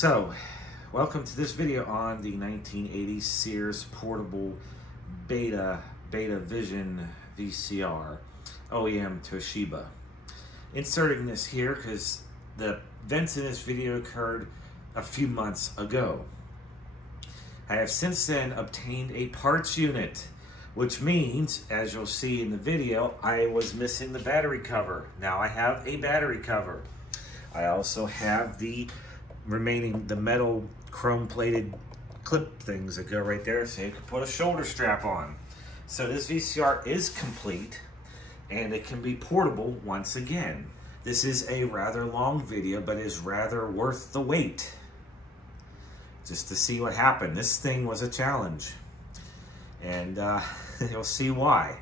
So, welcome to this video on the 1980 Sears portable Betavision VCR, OEM Toshiba. Inserting this here because the events in this video occurred a few months ago. I have since then obtained a parts unit, which means, as you'll see in the video, I was missing the battery cover. Now I have a battery cover. I also have the metal chrome plated clip things that go right there so you can put a shoulder strap on. So this VCR is complete and it can be portable once again. This is a rather long video, but is rather worth the wait. Just to see what happened. This thing was a challenge. And you'll see why.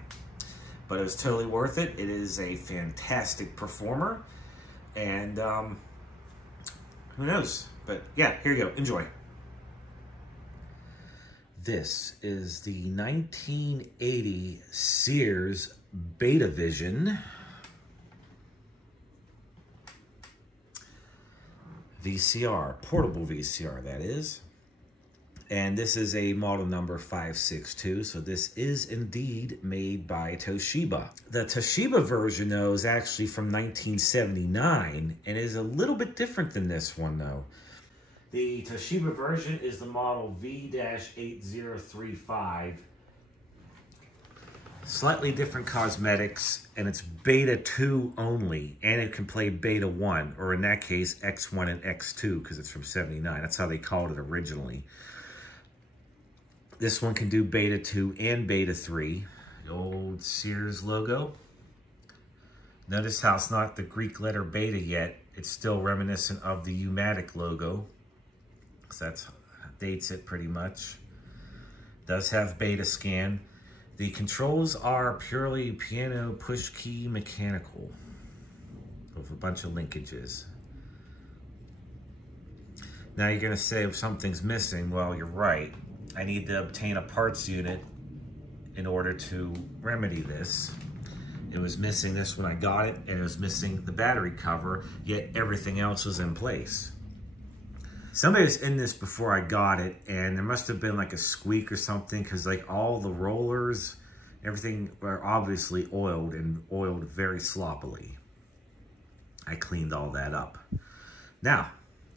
But it was totally worth it. It is a fantastic performer. And who knows? But yeah, here you go. Enjoy. This is the 1980 Sears Betavision VCR, portable VCR that is. And this is a model number 562, so this is indeed made by Toshiba. The Toshiba version, though, is actually from 1979 and is a little bit different than this one, though. The Toshiba version is the model V-8035. Slightly different cosmetics, and it's Beta 2 only, and it can play Beta 1, or in that case, X1 and X2, because it's from 79. That's how they called it originally. This one can do Beta 2 and Beta 3. The old Sears logo. Notice how it's not the Greek letter Beta yet. It's still reminiscent of the U-matic logo. So that dates it pretty much. Does have Beta scan. The controls are purely piano push key mechanical with a bunch of linkages. Now you're gonna say if something's missing, well, you're right. I need to obtain a parts unit in order to remedy this. It was missing this when I got it, and it was missing the battery cover, yet everything else was in place. Somebody was in this before I got it, and there must have been like a squeak or something, because like all the rollers, everything were obviously oiled, and oiled very sloppily. I cleaned all that up. Now,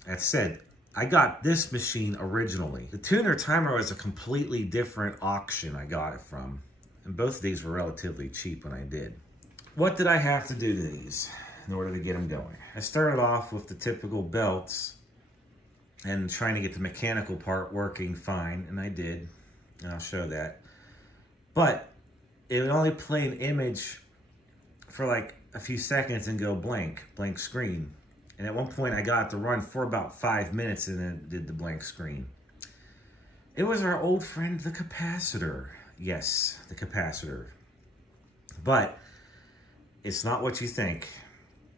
that said, I got this machine originally. The tuner timer was a completely different auction I got it from. And both of these were relatively cheap when I did. What did I have to do to these in order to get them going? I started off with the typical belts and trying to get the mechanical part working fine, and I did. And I'll show that. But it would only play an image for like a few seconds and go blank screen. And at one point, I got it to run for about 5 minutes and then did the blank screen. It was our old friend, the capacitor. Yes, the capacitor. But it's not what you think.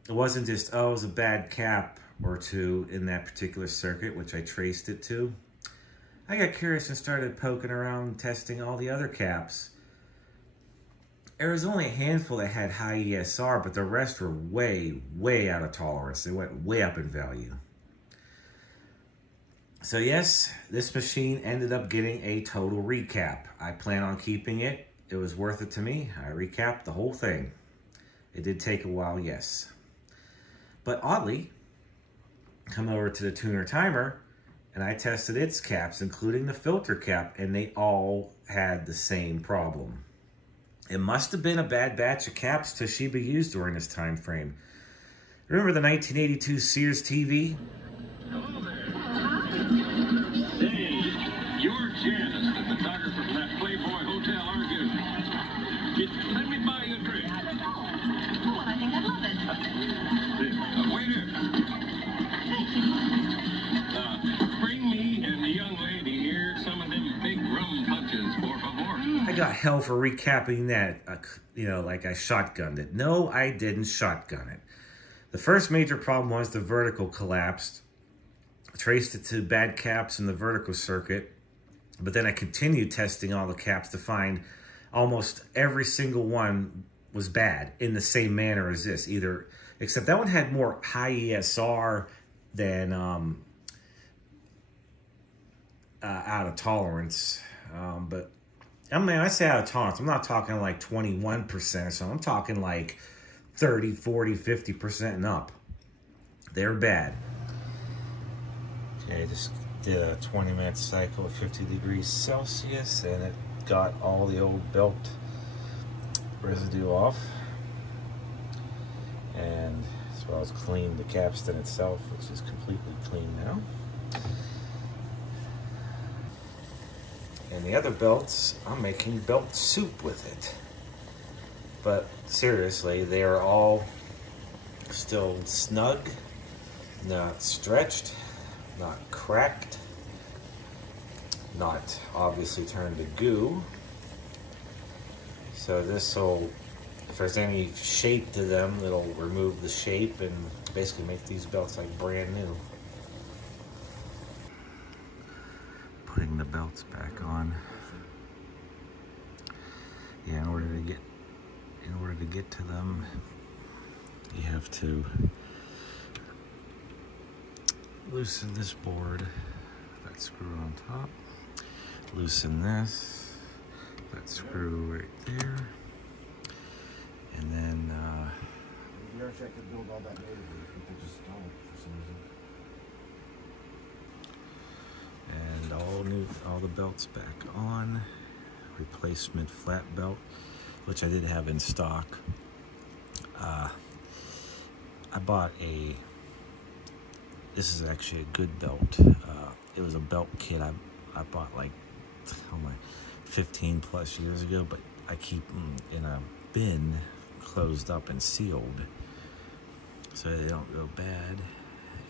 It wasn't just, oh, it was a bad cap or two in that particular circuit, which I traced it to. I got curious and started poking around, testing all the other caps. There was only a handful that had high ESR, but the rest were way, way out of tolerance. They went way up in value. So yes, this machine ended up getting a total recap. I plan on keeping it. It was worth it to me. I recapped the whole thing. It did take a while, yes. But oddly, come over to the tuner timer, and I tested its caps, including the filter cap, and they all had the same problem. It must have been a bad batch of caps Toshiba used during this time frame. Remember the 1982 Sears TV? Hello there. Hey, you're Janice, the photographer from that Playboy Hotel Argus. Let me buy you a drink. Oh, well, I think I'd love it. Waiter. Bring me and the young lady here some of them big rum punches, por favor. I got hell for recapping that, you know, like I shotgunned it. No, I didn't shotgun it. The first major problem was the vertical collapsed. I traced it to bad caps in the vertical circuit, but then I continued testing all the caps to find almost every single one was bad in the same manner as this. Except that one had more high ESR than out of tolerance. But I mean, I say out of tolerance, I'm not talking like 21% or something. I'm talking like 30, 40, 50% and up. They're bad. Okay, just did a 20-minute cycle at 50 degrees Celsius, and it got all the old belt residue off. And as well as cleaned the capstan itself, which is completely clean now. And the other belts, I'm making belt soup with it. But seriously, they are all still snug, not stretched, not cracked, not obviously turned to goo. So this will, if there's any shape to them, it'll remove the shape and basically make these belts like brand new. Putting the belts back on. Yeah, in order to get to them, you have to loosen this board, that screw on top, loosen this, that screw right there, and then I could build all that natively, people just don't for some reason. and all the belts back on. Replacement flat belt, which I did have in stock. I bought this is actually a good belt. It was a belt kit I bought like 15 plus years ago, but I keep them in a bin closed up and sealed so they don't go bad,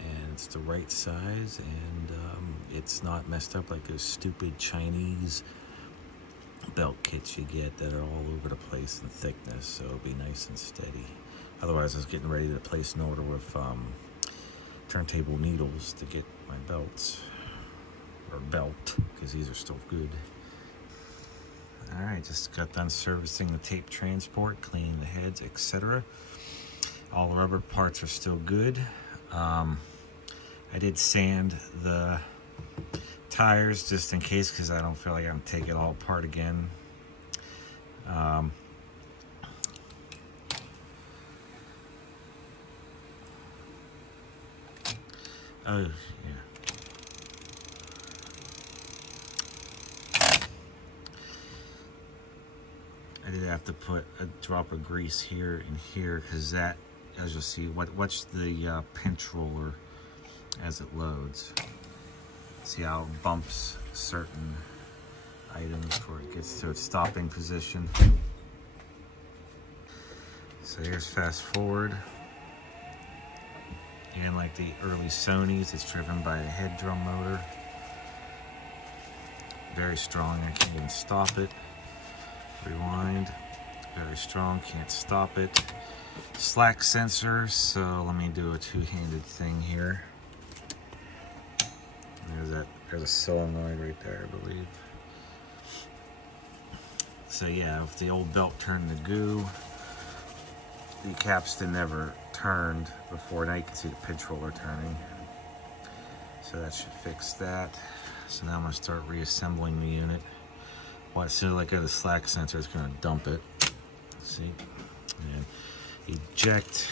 and it's the right size, and it's not messed up like those stupid Chinese belt kits you get that are all over the place in thickness, so it'll be nice and steady. Otherwise, I was getting ready to place an order with turntable needles to get my belts, or belt, because these are still good. All right, just got done servicing the tape transport, cleaning the heads, etc. All the rubber parts are still good. I did sand the tires just in case, because I don't feel like I'm taking it all apart again. Oh, yeah. I did have to put a drop of grease here and here, because that, as you'll see, watch the pinch roller as it loads. See how it bumps certain items before it gets to its stopping position. So here's fast forward. And like the early Sonys, it's driven by a head drum motor. Very strong, I can't even stop it. Rewind, very strong, can't stop it. Slack sensor, so let me do a two-handed thing here. There's a solenoid right there, I believe. So yeah, if the old belt turned to goo, the capstan never turned before. Now you can see the pinch roller turning. So that should fix that. So now I'm gonna start reassembling the unit. Well, as soon as I go to the slack sensor, it's gonna dump it. See? And eject.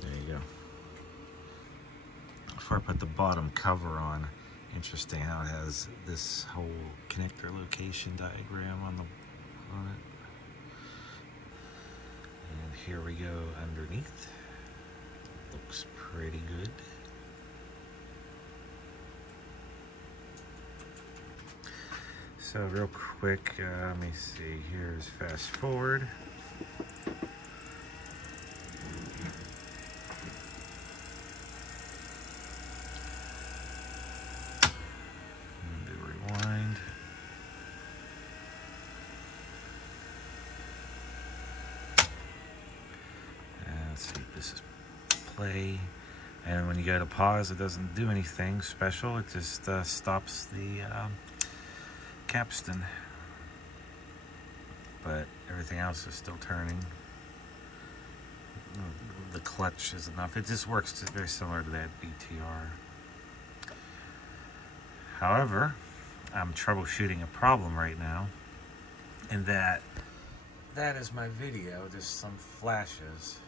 There you go. Before I put the bottom cover on, interesting how it has this whole connector location diagram on it. And here we go underneath. Looks pretty good. So real quick, let me see, here's fast forward. And do rewind. And let's see, this is play. And when you go to pause, it doesn't do anything special. It just stops the capstan, but everything else is still turning. The clutch is enough. It just works very similar to that VCR. However, I'm troubleshooting a problem right now, and that is my video, just some flashes.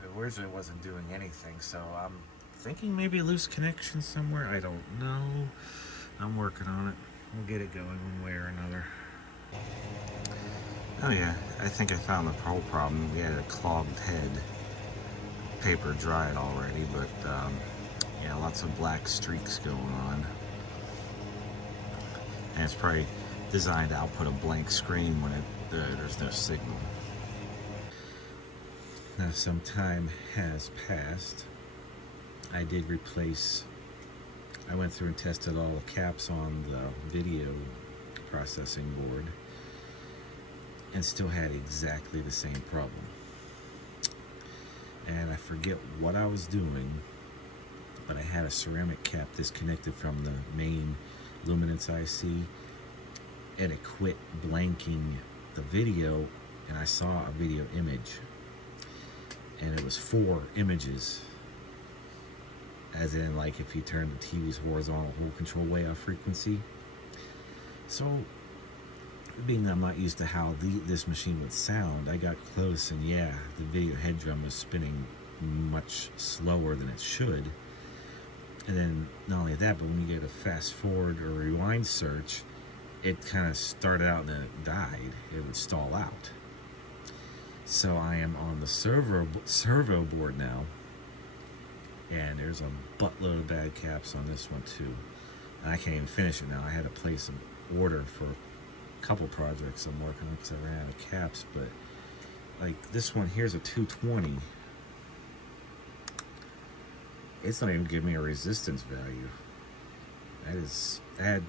It originally wasn't doing anything, so I'm thinking maybe a loose connection somewhere. I don't know. I'm working on it. We'll get it going one way or another. Oh yeah, I think I found the whole problem. We had a clogged head. Paper dried already, but yeah, lots of black streaks going on. And it's probably designed to output a blank screen when there's no signal. Now some time has passed. I did replace, I went through and tested all the caps on the video processing board and still had exactly the same problem. And I forget what I was doing, but I had a ceramic cap disconnected from the main luminance IC, and it quit blanking the video, and I saw a video image, and it was 4 images, as in like if you turn the TV's horizontal whole control way off frequency. So being that I'm not used to how this machine would sound, I got close, and yeah, the video head drum was spinning much slower than it should. And then not only that, but when you get a fast forward or rewind search, it kind of started out and then it died. It would stall out. So I am on the servo board now, and there's a buttload of bad caps on this one too. And I can't even finish it now. I had to place an order for a couple projects I'm working on because I ran out of caps. But like this one here's a 220. It's not even giving me a resistance value. I had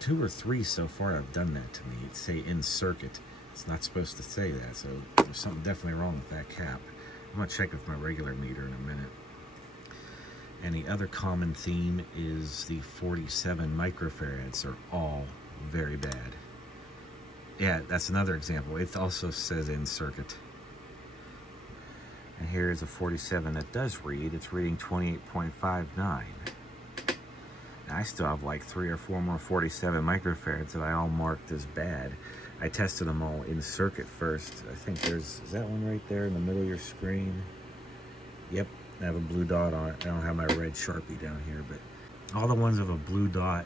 2 or 3 so far that have done that to me. It's say in circuit. It's not supposed to say that, so there's something definitely wrong with that cap. I'm gonna check with my regular meter in a minute. And the other common theme is the 47 microfarads are all very bad. Yeah, that's another example. It also says in circuit. And here is a 47 that does read. It's reading 28.59. I still have like 3 or 4 more 47 microfarads that I all marked as bad. I tested them all in circuit first. I think is that one right there in the middle of your screen? Yep, I have a blue dot on it. I don't have my red Sharpie down here, but all the ones with a blue dot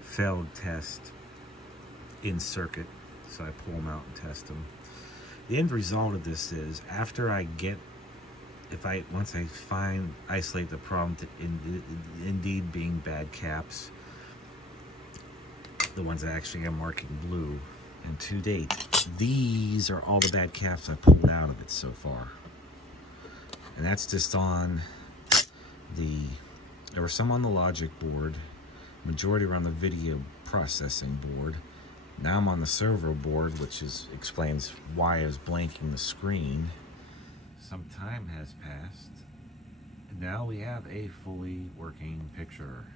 failed test in circuit. So I pull them out and test them. The end result of this is after I get, once I isolate the problem to indeed being bad caps, the ones that actually I'm marking blue, and to date, these are all the bad caps I pulled out of it so far. And that's just on there were some on the logic board, majority were on the video processing board. Now I'm on the servo board, which explains why I was blanking the screen. Some time has passed, and now we have a fully working picture.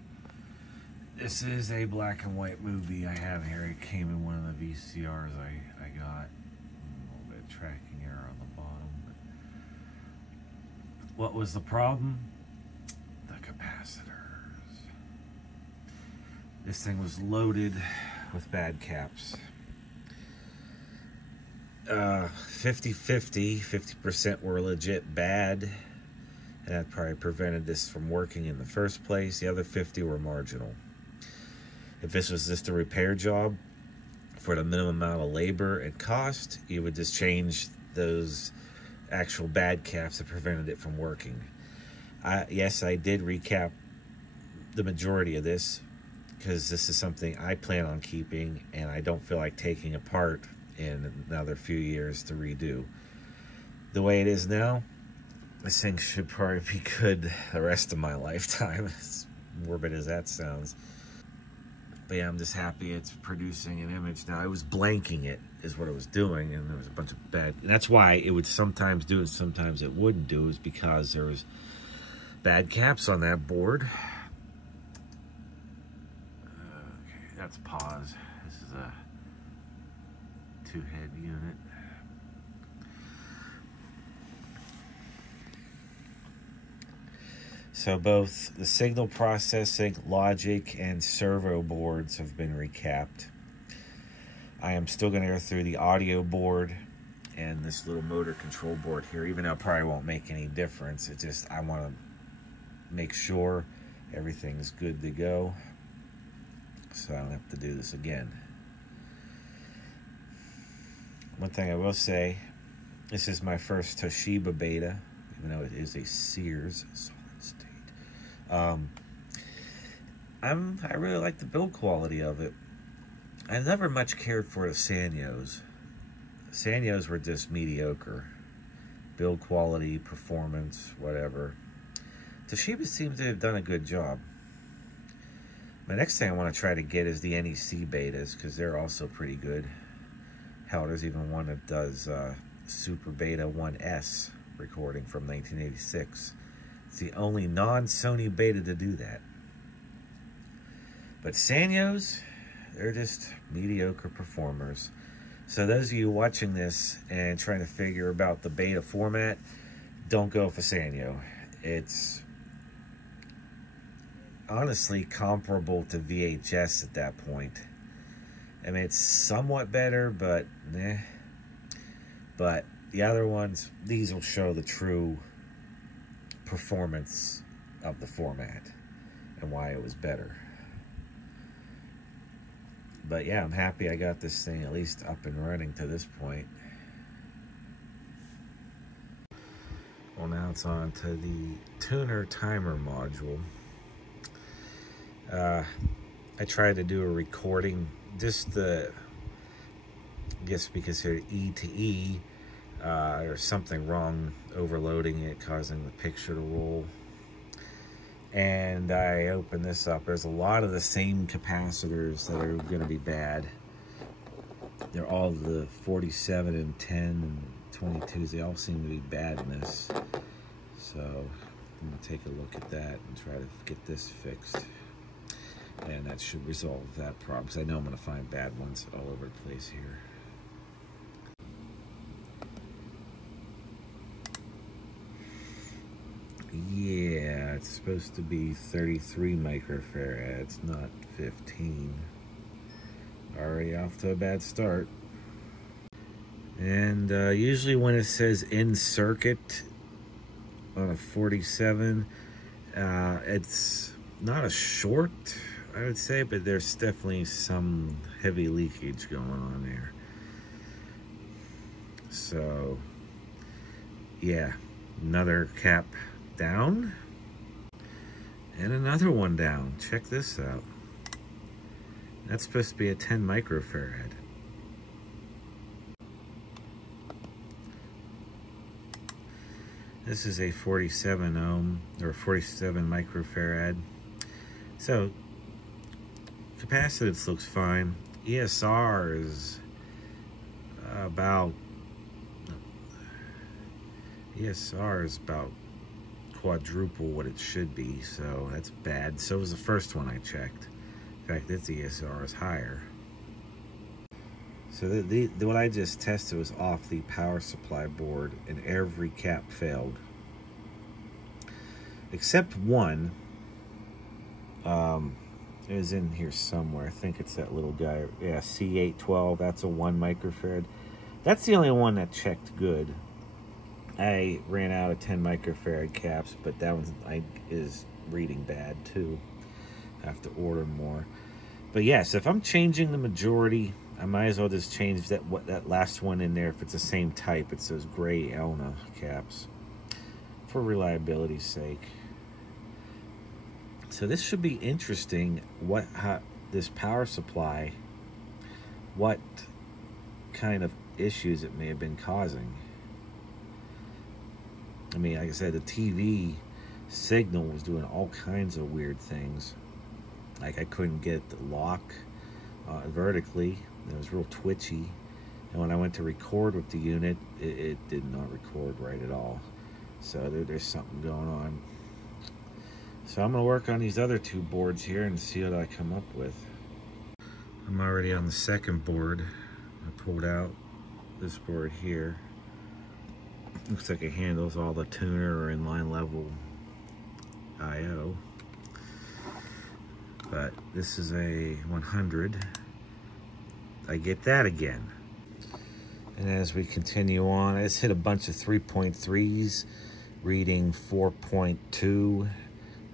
This is a black and white movie I have here. It came in one of the VCRs I got. A little bit of tracking error on the bottom. But what was the problem? The capacitors. This thing was loaded with bad caps. 50-50, 50% were legit bad, and that probably prevented this from working in the first place. The other 50 were marginal. If this was just a repair job for the minimum amount of labor and cost, you would just change those actual bad caps that prevented it from working. Yes, I did recap the majority of this because this is something I plan on keeping, and I don't feel like taking apart in another few years to redo. The way it is now, this thing should probably be good the rest of my lifetime, as morbid as that sounds. But yeah, I'm just happy it's producing an image now. I was blanking it, is what it was doing, and there was a bunch of bad... And that's why it would sometimes do it, sometimes it wouldn't do, is because there was bad caps on that board. Okay, that's pause. This is a 2-head unit. So both the signal processing, logic, and servo boards have been recapped. I am still going to go through the audio board and this little motor control board here, even though it probably won't make any difference. It's just I want to make sure everything's good to go, so I don't have to do this again. One thing I will say, this is my first Toshiba beta, even though it is a Sears solid state. I really like the build quality of it. I never much cared for the Sanyos. Sanyos were just mediocre. Build quality, performance, whatever. Toshiba seems to have done a good job. My next thing I want to try to get is the NEC betas, because they're also pretty good. Hell, there's even one that does Super Beta 1S recording from 1986. It's the only non-Sony beta to do that. But Sanyos, they're just mediocre performers. So those of you watching this and trying to figure about the beta format, don't go for Sanyo. It's honestly comparable to VHS at that point. I mean, it's somewhat better, but eh. But the other ones, these will show the true performance of the format and why it was better. But yeah, I'm happy I got this thing at least up and running to this point. Well, now it's on to the tuner timer module. I tried to do a recording, just I guess because here E to E, there's something wrong overloading it, causing the picture to roll. And I opened this up. There's a lot of the same capacitors that are going to be bad. They're all the 47 and 10 and 22s. They all seem to be bad in this. So I'm going to take a look at that and try to get this fixed. And that should resolve that problem, because I know I'm going to find bad ones all over the place here. Yeah, it's supposed to be 33 microfarads, not 15. Already off to a bad start. And usually when it says in circuit on a 47, it's not a short, I would say, but there's definitely some heavy leakage going on there. So, yeah, another cap down and another one down. Check this out. That's supposed to be a 10 microfarad. This is a 47 ohm or 47 microfarad. So capacitance looks fine. ESR is about quadruple what it should be, so that's bad. So was the first one I checked. In fact, this ESR is higher. So what I just tested was off the power supply board, and every cap failed. Except one. It was in here somewhere. I think it's that little guy. Yeah, C812. That's a 1 microfarad. That's the only one that checked good. I ran out of 10 microfarad caps, but that one is reading bad too. I have to order more. But yeah, so if I'm changing the majority, I might as well just change that last one in there. If it's the same type, it's those gray Elna caps, for reliability's sake. So this should be interesting. How this power supply, what kind of issues it may have been causing. I mean, like I said, the TV signal was doing all kinds of weird things. Like I couldn't get the lock vertically. It was real twitchy. And when I went to record with the unit, it did not record right at all. So there's something going on. So I'm going to work on these other two boards here and see what I come up with. I'm already on the second board. I pulled out this board here. Looks like it handles all the tuner or inline level IO. But this is a 100. I get that again. And as we continue on, I just hit a bunch of 3.3s, reading 4.2.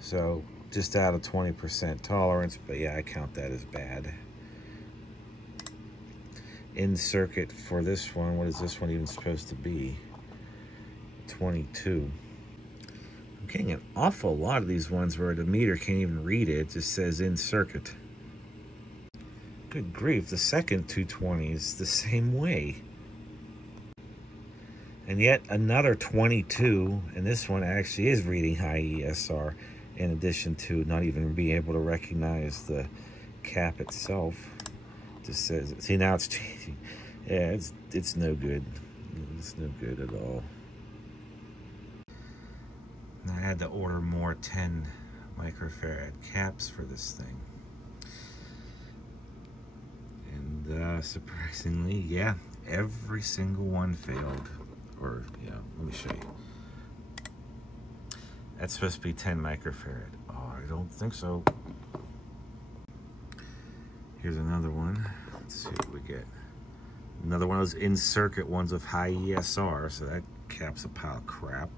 So just out of 20% tolerance, but yeah, I count that as bad. In circuit for this one, what is this one even supposed to be? 22. I'm getting an awful lot of these ones where the meter can't even read it. It just says in circuit. Good grief, the second 220 is the same way. And yet another 22, and this one actually is reading high ESR, in addition to not even being able to recognize the cap itself. It just says, see, now it's changing. Yeah, it's no good. It's no good at all. And I had to order more 10 microfarad caps for this thing. And surprisingly, yeah, every single one failed. Or, yeah, let me show you. That's supposed to be 10 microfarad. Oh, I don't think so. Here's another one. Let's see what we get. Another one of those in-circuit ones of high ESR, so that cap's a pile of crap.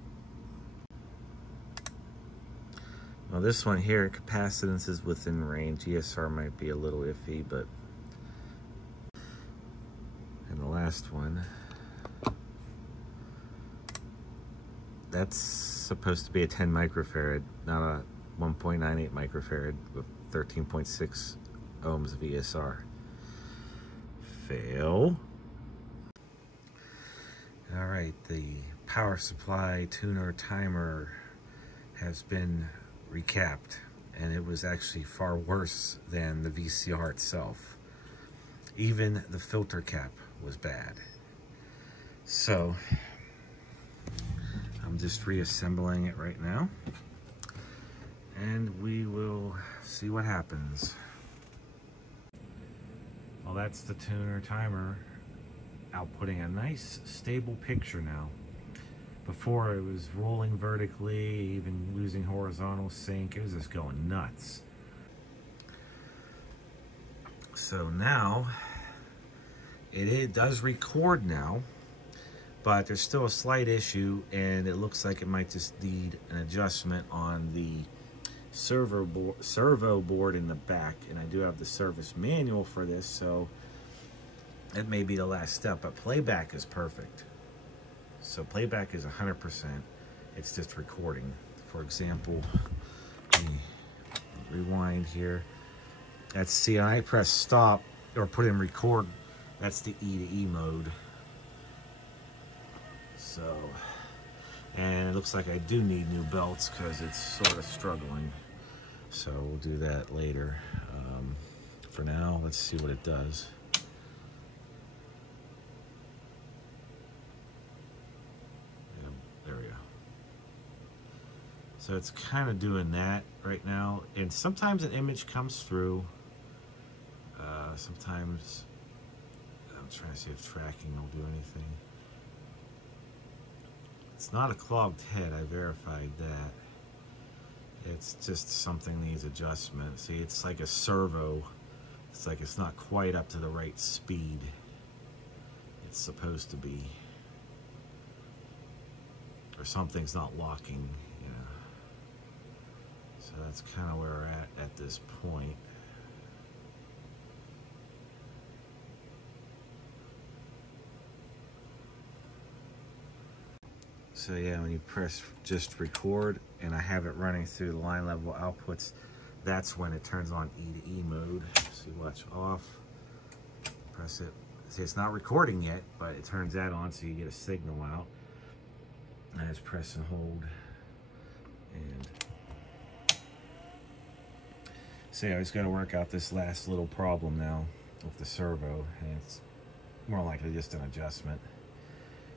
Well, this one here, capacitance is within range. ESR might be a little iffy, but... And the last one... That's supposed to be a 10 microfarad, not a 1.98 microfarad with 13.6 ohms of ESR. Fail. All right, the power supply tuner timer has been recapped, and it was actually far worse than the VCR itself. Even the filter cap was bad. So, I'm just reassembling it right now, and we will see what happens. Well, that's the tuner timer outputting a nice stable picture now. Before it was rolling vertically, even losing horizontal sync. It was just going nuts. So now it does record now, but there's still a slight issue, and it looks like it might just need an adjustment on the servo board in the back. And I do have the service manual for this, so it may be the last step, but playback is perfect. So playback is 100%. It's just recording. For example, let me rewind here. That's, see, I press stop or put in record. That's the E to E mode. So, and it looks like I do need new belts because it's sort of struggling. So we'll do that later. For now, let's see what it does. Yeah, there we go. So it's kind of doing that right now. And sometimes an image comes through. Sometimes, I'm trying to see if tracking will do anything. It's not a clogged head, I verified that. It's just something needs adjustment. See, it's like a servo. It's like it's not quite up to the right speed it's supposed to be. Or something's not locking, you know. So that's kind of where we're at this point. So yeah, when you press just record, and I have it running through the line level outputs, that's when it turns on E to E mode. So watch off, press it. See, it's not recording yet, but it turns that on so you get a signal out. And I just press and hold. And so yeah, I just got to work out this last little problem now with the servo, and it's more likely just an adjustment.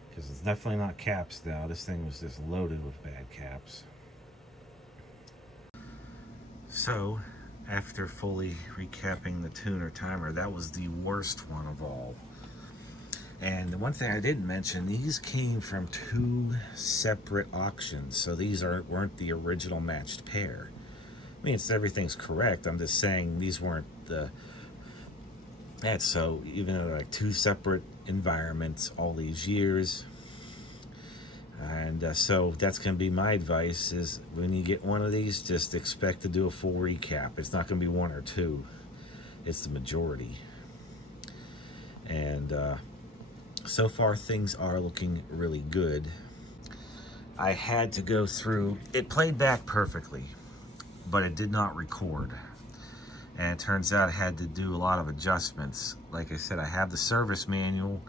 Because it's definitely not caps now. This thing was just loaded with bad caps. So, after fully recapping the tuner timer, that was the worst one of all. And the one thing I didn't mention, these came from 2 separate auctions. So these weren't the original matched pair. I mean, everything's correct. I'm just saying these weren't the... So even though they're like 2 separate environments all these years. And so that's going to be my advice, is when you get one of these, just expect to do a full recap. It's not going to be 1 or 2. It's the majority. And so far things are looking really good. I had to go through, it played back perfectly, but it did not record. And it turns out I had to do a lot of adjustments. Like I said, I have the service manual,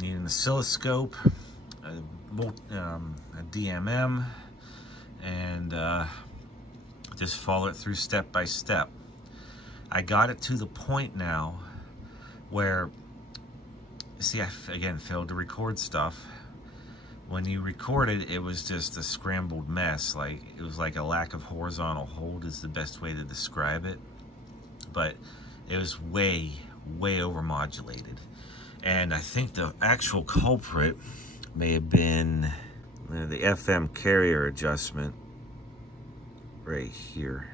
need an oscilloscope, a DMM, and just follow it through step by step. I got it to the point now where, see, I again failed to record stuff. When you recorded, it was just a scrambled mess. Like, it was like a lack of horizontal hold is the best way to describe it. But it was way, way over modulated. And I think the actual culprit may have been the FM carrier adjustment right here.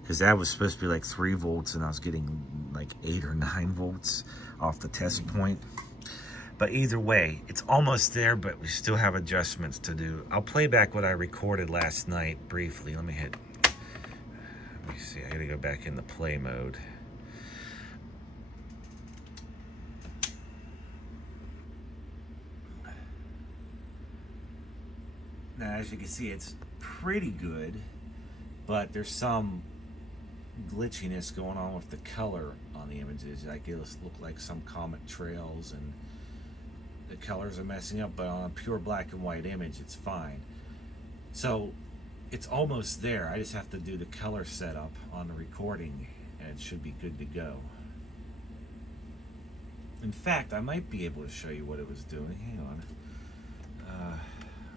Because that was supposed to be like 3 volts and I was getting like 8 or 9 volts off the test point. But either way, it's almost there, but we still have adjustments to do. I'll play back what I recorded last night briefly. Let me see, I gotta go back in the play mode. Now, as you can see, it's pretty good, but there's some glitchiness going on with the color on the images. Like, it look like some comet trails and the colors are messing up, but on a pure black and white image, it's fine. So it's almost there. I just have to do the color setup on the recording and it should be good to go. In fact, I might be able to show you what it was doing. Hang on.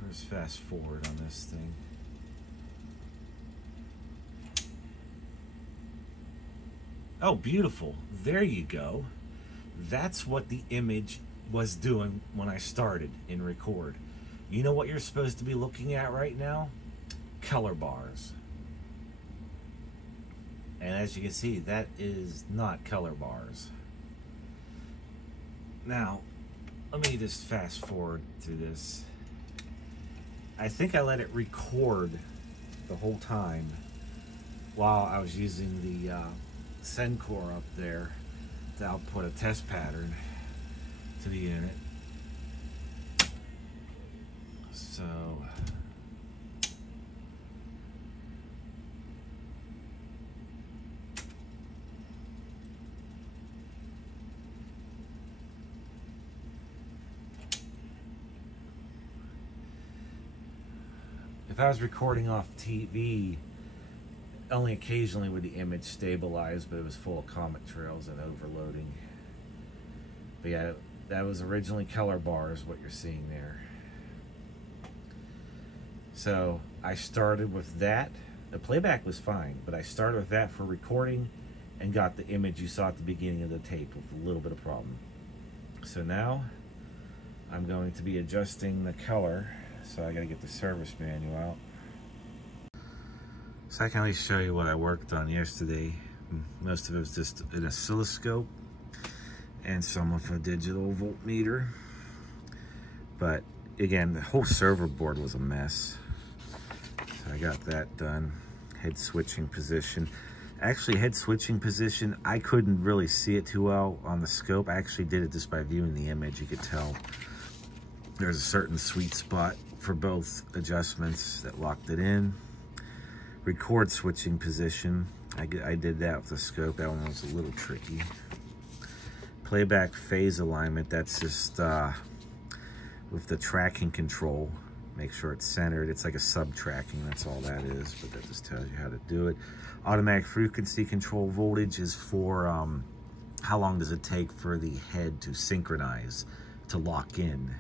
Let's fast forward on this thing. Oh, beautiful. There you go. That's what the image was doing when I started in record. You know what you're supposed to be looking at right now? Color bars. And as you can see, that is not color bars. Now, let me just fast forward through this. I think I let it record the whole time while I was using the Sencor up there to output a test pattern to the unit. So if I was recording off TV, only occasionally would the image stabilize, but it was full of comet trails and overloading. But yeah, that was originally color bars, what you're seeing there. So I started with that. The playback was fine, but I started with that for recording and got the image you saw at the beginning of the tape with a little bit of problem. So now I'm going to be adjusting the color. So I gotta get the service manual out. So I can at least show you what I worked on yesterday. Most of it was just an oscilloscope and some of a digital voltmeter. But again, the whole server board was a mess. So I got that done. Head switching position. Actually, head switching position, I couldn't really see it too well on the scope. I actually did it just by viewing the image. You could tell there's a certain sweet spot for both adjustments that locked it in. Record switching position, I did that with the scope. That one was a little tricky. Playback phase alignment, that's just with the tracking control. Make sure it's centered. It's like a sub-tracking, that's all that is, but that just tells you how to do it. Automatic frequency control voltage is for how long does it take for the head to synchronize, to lock in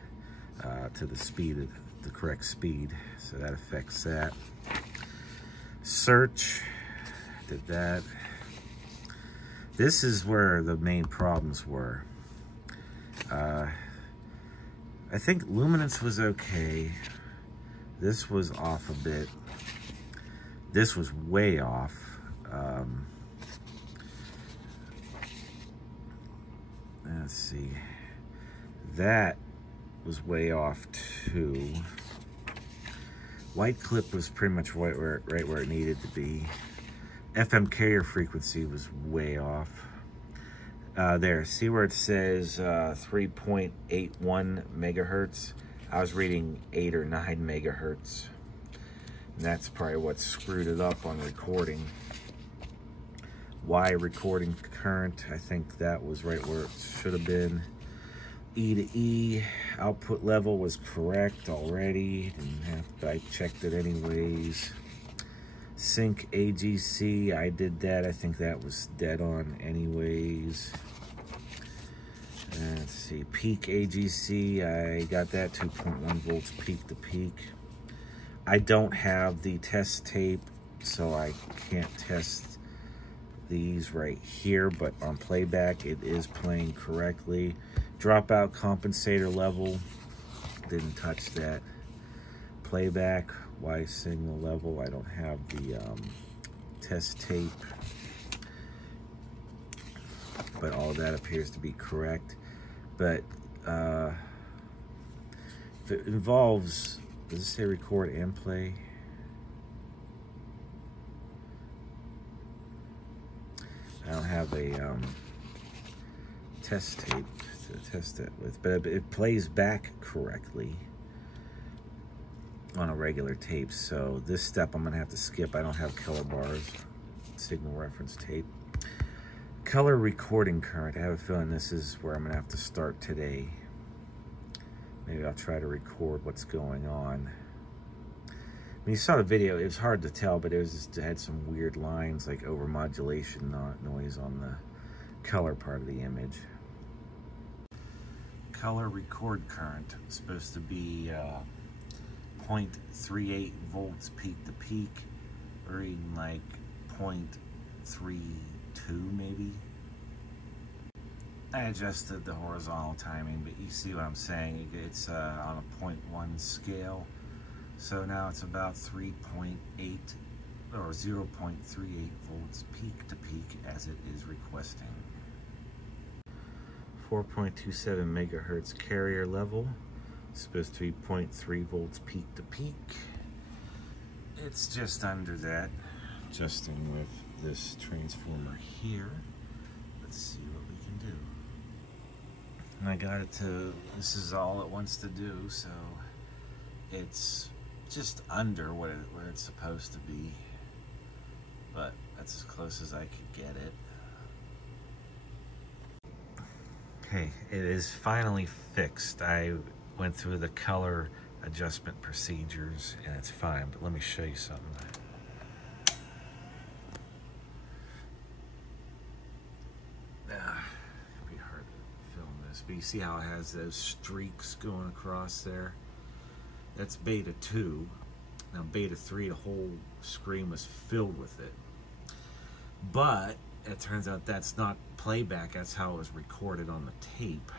to the speed, the correct speed. So that affects that. Search, did that. This is where the main problems were. I think luminance was okay. This was off a bit. This was way off. Let's see. That was way off too. White clip was pretty much right where it needed to be. FM carrier frequency was way off. There, see where it says 3.81 megahertz? I was reading 8 or 9 megahertz. And that's probably what screwed it up on recording. Y recording current, I think that was right where it should have been. E to E output level was correct already. I checked it anyways. Sync AGC, I did that. I think that was dead on anyways. Let's see, peak AGC, I got that 2.1 volts peak to peak. I don't have the test tape, so I can't test these right here, but on playback it is playing correctly. Dropout compensator level, didn't touch that. Playback, Y signal level, I don't have the test tape, but all that appears to be correct. But if it involves, does it say record and play? I don't have a test tape to test it with, but it plays back correctly on a regular tape. So this step I'm gonna have to skip. I don't have color bars, signal reference tape. Color recording current. I have a feeling this is where I'm gonna have to start today. Maybe I'll try to record what's going on. When you saw the video, it was hard to tell, but it had some weird lines like overmodulation noise on the color part of the image. Color record current is supposed to be 0.38 volts peak to peak, reading like 0.32 maybe. I adjusted the horizontal timing, but you see what I'm saying. It's on a 0.1 scale. So now it's about 3.8 or 0.38 volts peak to peak as it is requesting. 4.27 megahertz carrier level. It's supposed to be 0.3 volts peak to peak. It's just under that. Adjusting with this transformer here. Let's see what we can do. And I got it to, this is all it wants to do, so it's just under where it's supposed to be, but that's as close as I could get it. Okay, it is finally fixed. I went through the color adjustment procedures and it's fine, but let me show you something. It'd be hard to film this, but you see how it has those streaks going across there? That's beta 2. Now beta 3, the whole screen was filled with it. But it turns out that's not playback, that's how it was recorded on the tape.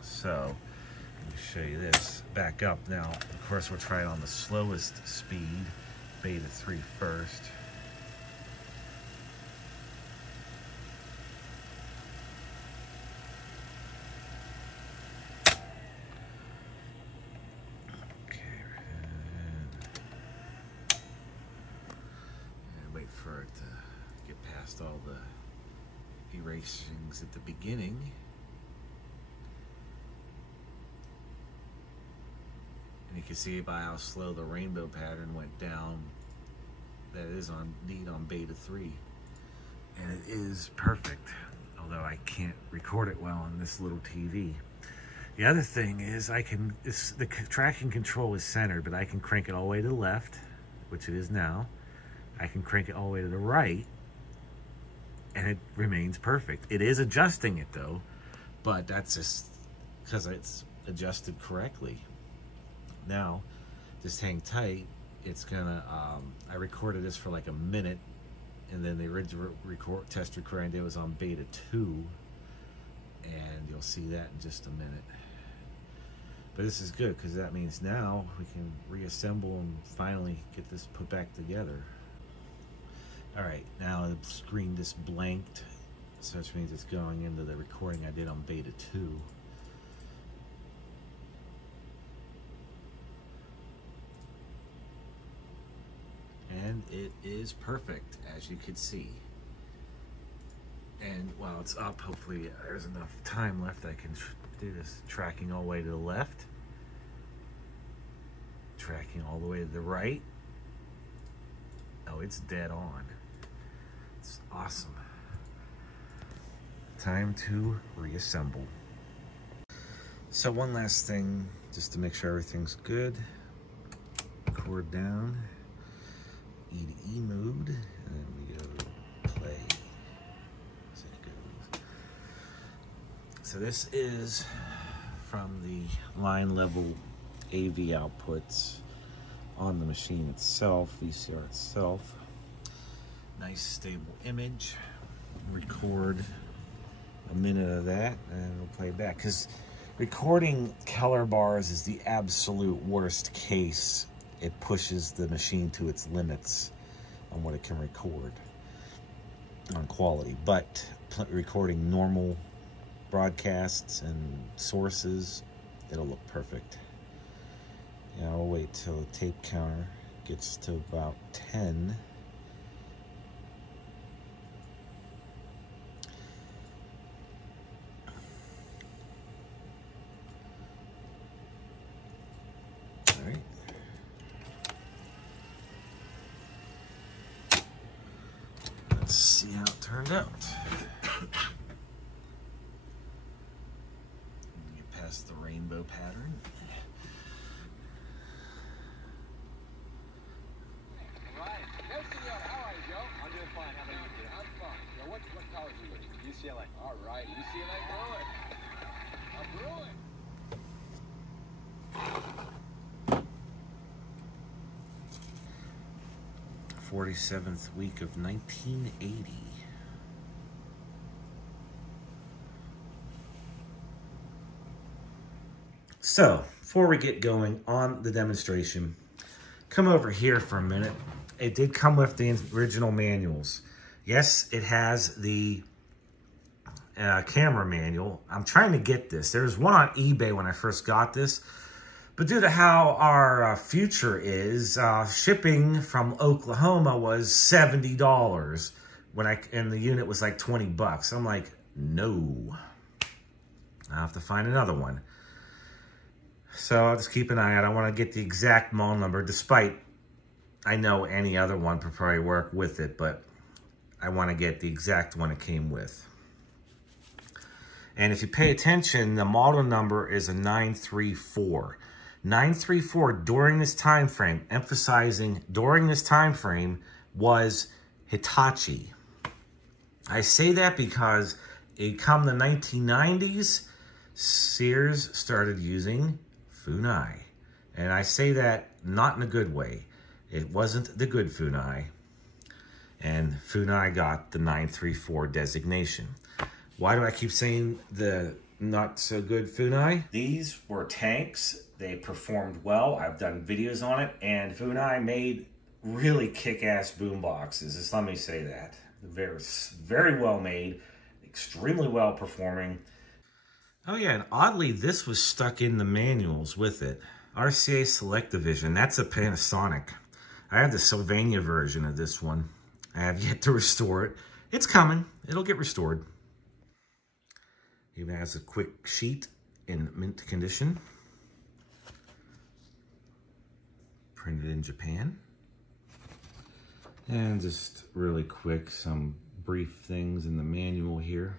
So, let me show you this. Back up now. Of course, we'll try it on the slowest speed, beta 3 first. For it to get past all the erasings at the beginning. And you can see by how slow the rainbow pattern went down, that is indeed on beta 3. And it is perfect, although I can't record it well on this little TV. The other thing is the tracking control is centered, but I can crank it all the way to the left, which it is now. I can crank it all the way to the right, and it remains perfect. It is adjusting it though, but that's just because it's adjusted correctly. Now, just hang tight. It's gonna, I recorded this for like a minute, and then the original test recording I did was on beta 2, and you'll you'll see that in just a minute. But this is good because that means now we can reassemble and finally get this put back together. All right, now the screen just blanked, so which means it's going into the recording I did on Beta 2. And it is perfect, as you can see. And while it's up, hopefully there's enough time left I can do this. Tracking all the way to the left. Tracking all the way to the right. Oh, it's dead on. It's awesome. Time to reassemble. So one last thing, just to make sure everything's good. Record down. E to E mode, and then we go play. So it goes. So this is from the line level AV outputs on the machine itself, VCR itself. Nice stable image. Record a minute of that and we'll play back. Because recording color bars is the absolute worst case. It pushes the machine to its limits on what it can record on quality. But recording normal broadcasts and sources, it'll look perfect. Yeah, I'll wait till the tape counter gets to about 10. All right. Let's see how it turned out. Get past the rainbow pattern. UCLA. All right, UCLA Bruin. A Bruin. 47th week of 1980. So, before we get going on the demonstration, come over here for a minute. It did come with the original manuals. Yes, it has the camera manual. I'm trying to get this. There was one on eBay when I first got this, but due to how our future is, shipping from Oklahoma was $70 and the unit was like 20 bucks. I'm like, no, I have to find another one. So I'll just keep an eye out. I want to get the exact model number, despite I know any other one would probably work with it, but I want to get the exact one it came with. And if you pay attention, the model number is a 934. 934 during this time frame, emphasizing during this time frame, was Hitachi. I say that because it come the 1990s, Sears started using Funai. And I say that not in a good way. It wasn't the good Funai. And Funai got the 934 designation. Why do I keep saying the not so good Funai? These were tanks. They performed well. I've done videos on it. And Funai made really kick-ass boom boxes. Just let me say that. Very, very well made. Extremely well performing. Oh yeah, and oddly, this was stuck in the manuals with it. RCA Select Division. That's a Panasonic. I have the Sylvania version of this one. I have yet to restore it. It's coming. It'll get restored. Even has a quick sheet in mint condition. Printed in Japan. And just really quick, some brief things in the manual here.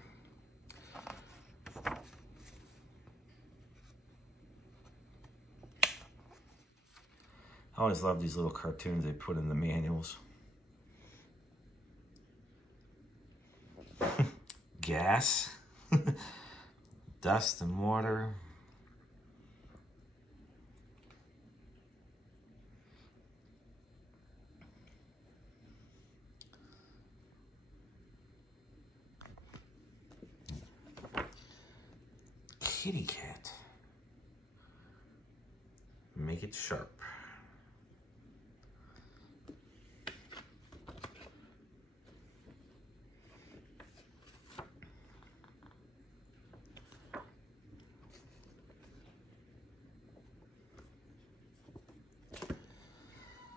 I always love these little cartoons they put in the manuals. Gas. Dust and water. kitty cat. Make it sharp.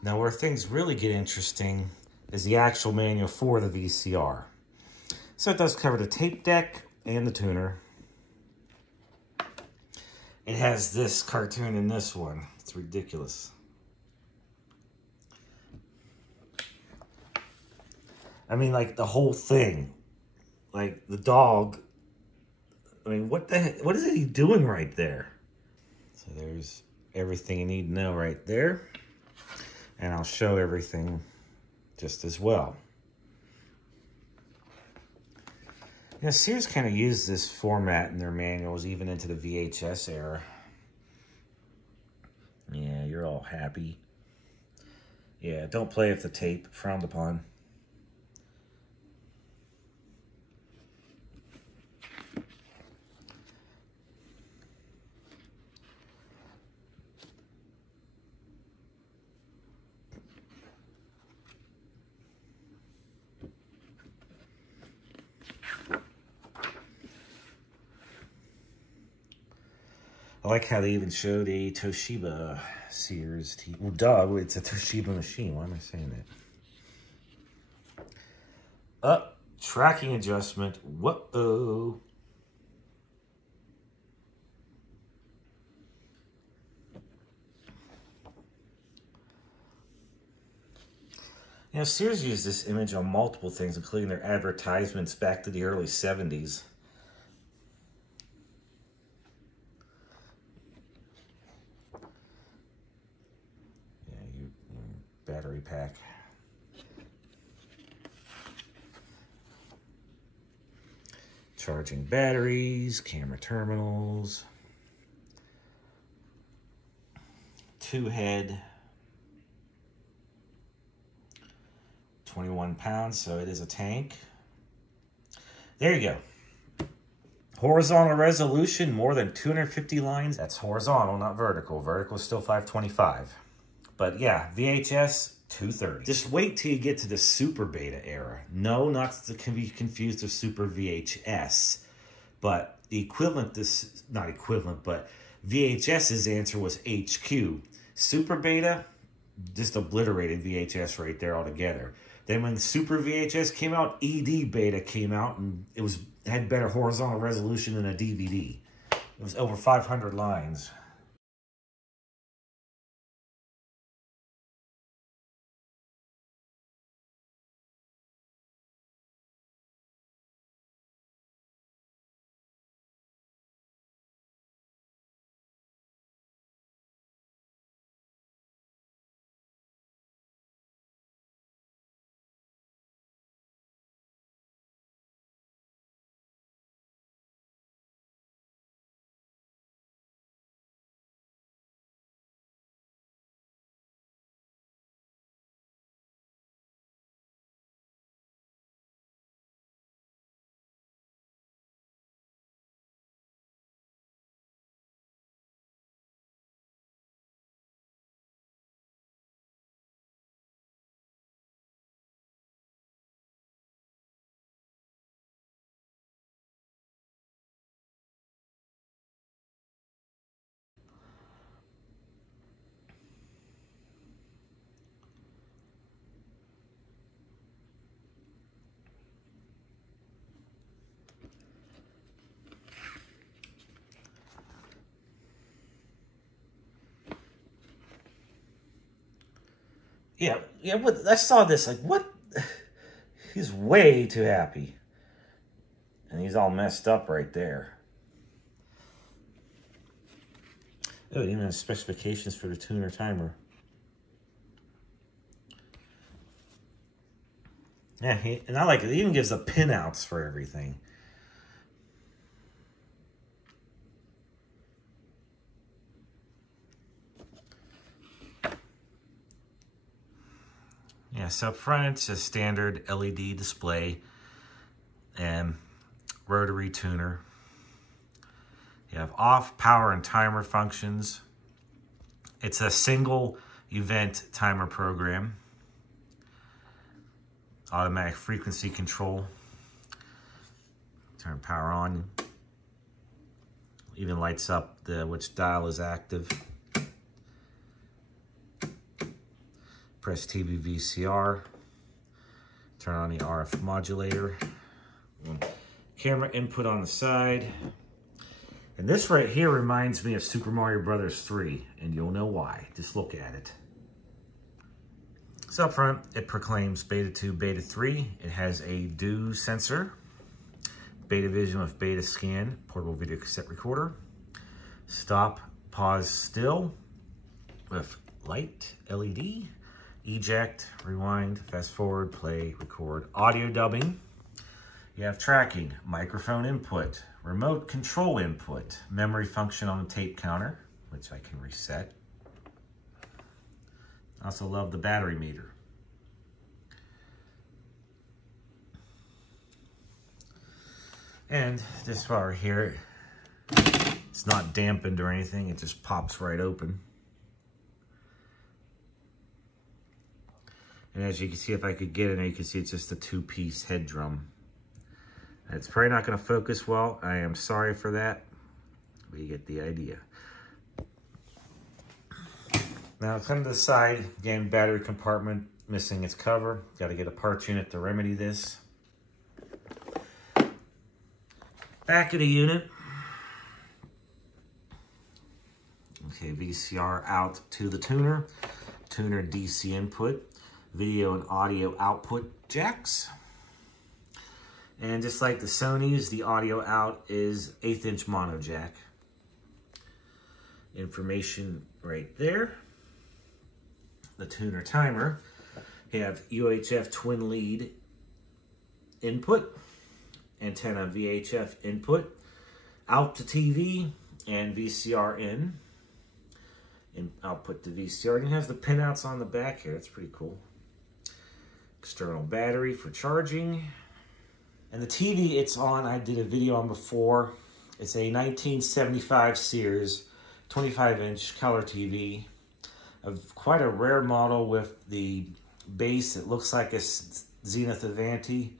Now where things really get interesting is the actual manual for the VCR. So it does cover the tape deck and the tuner. It has this cartoon in this one. It's ridiculous. I mean, like the whole thing. Like the dog. I mean, what the heck? What is he doing right there? So there's everything you need to know right there. And I'll show everything just as well. You know, Sears kind of used this format in their manuals, even into the VHS era. Yeah, you're all happy. Yeah, don't play with the tape, frowned upon. I like how they even showed a Toshiba Sears TV. Well, duh, it's a Toshiba machine. Why am I saying that? Tracking adjustment. Whoa. You know, Sears used this image on multiple things, including their advertisements back to the early 70s. Battery pack. Charging batteries, camera terminals, 2-head, 21 pounds, so it is a tank. There you go. Horizontal resolution, more than 250 lines. That's horizontal, not vertical. Vertical is still 525. But yeah, VHS, 230. Just wait till you get to the Super Beta era. No, not to be confused with Super VHS. But the equivalent, not equivalent, but VHS's answer was HQ. Super Beta, just obliterated VHS right there altogether. Then when Super VHS came out, ED Beta came out, and it had better horizontal resolution than a DVD. It was over 500 lines. Yeah, but I saw this, like, what? He's way too happy. And he's all messed up right there. Oh, even has specifications for the tuner timer. Yeah, and I like it. It even gives the pinouts for everything. Yeah, so up front it's a standard LED display and rotary tuner. You have off, power, and timer functions. It's a single event timer program. Automatic frequency control. Turn power on. Even lights up which dial is active. Press TV VCR. Turn on the RF modulator. Camera input on the side. And this right here reminds me of Super Mario Bros. 3, and you'll know why. Just look at it. So up front, it proclaims Beta 2, Beta 3. It has a DO sensor, Betavision with Beta Scan, portable video cassette recorder, stop, pause, still with light, LED, eject, rewind, fast forward, play, record, audio dubbing. You have tracking, microphone input, remote control input, memory function on the tape counter, which I can reset. I also love the battery meter. And this bar here, it's not dampened or anything, it just pops right open. And as you can see, if I could get in there, you can see it's just a 2-piece head drum. It's probably not going to focus well. I am sorry for that, but you get the idea. Now come to the side, again, battery compartment missing its cover. Got to get a parts unit to remedy this. Back of the unit. Okay, VCR out to the tuner. Tuner DC input. Video and audio output jacks. And just like the Sony's, the audio out is 1/8" mono jack. Information right there. The tuner timer. You have UHF twin lead input, antenna VHF input, out to TV, and VCR in. And output to VCR. And it has the pinouts on the back here. That's pretty cool. External battery for charging. And the TV it's on, I did a video on before. It's a 1975 Sears 25-inch color TV. Quite a rare model with the base. It looks like a Zenith Avanti.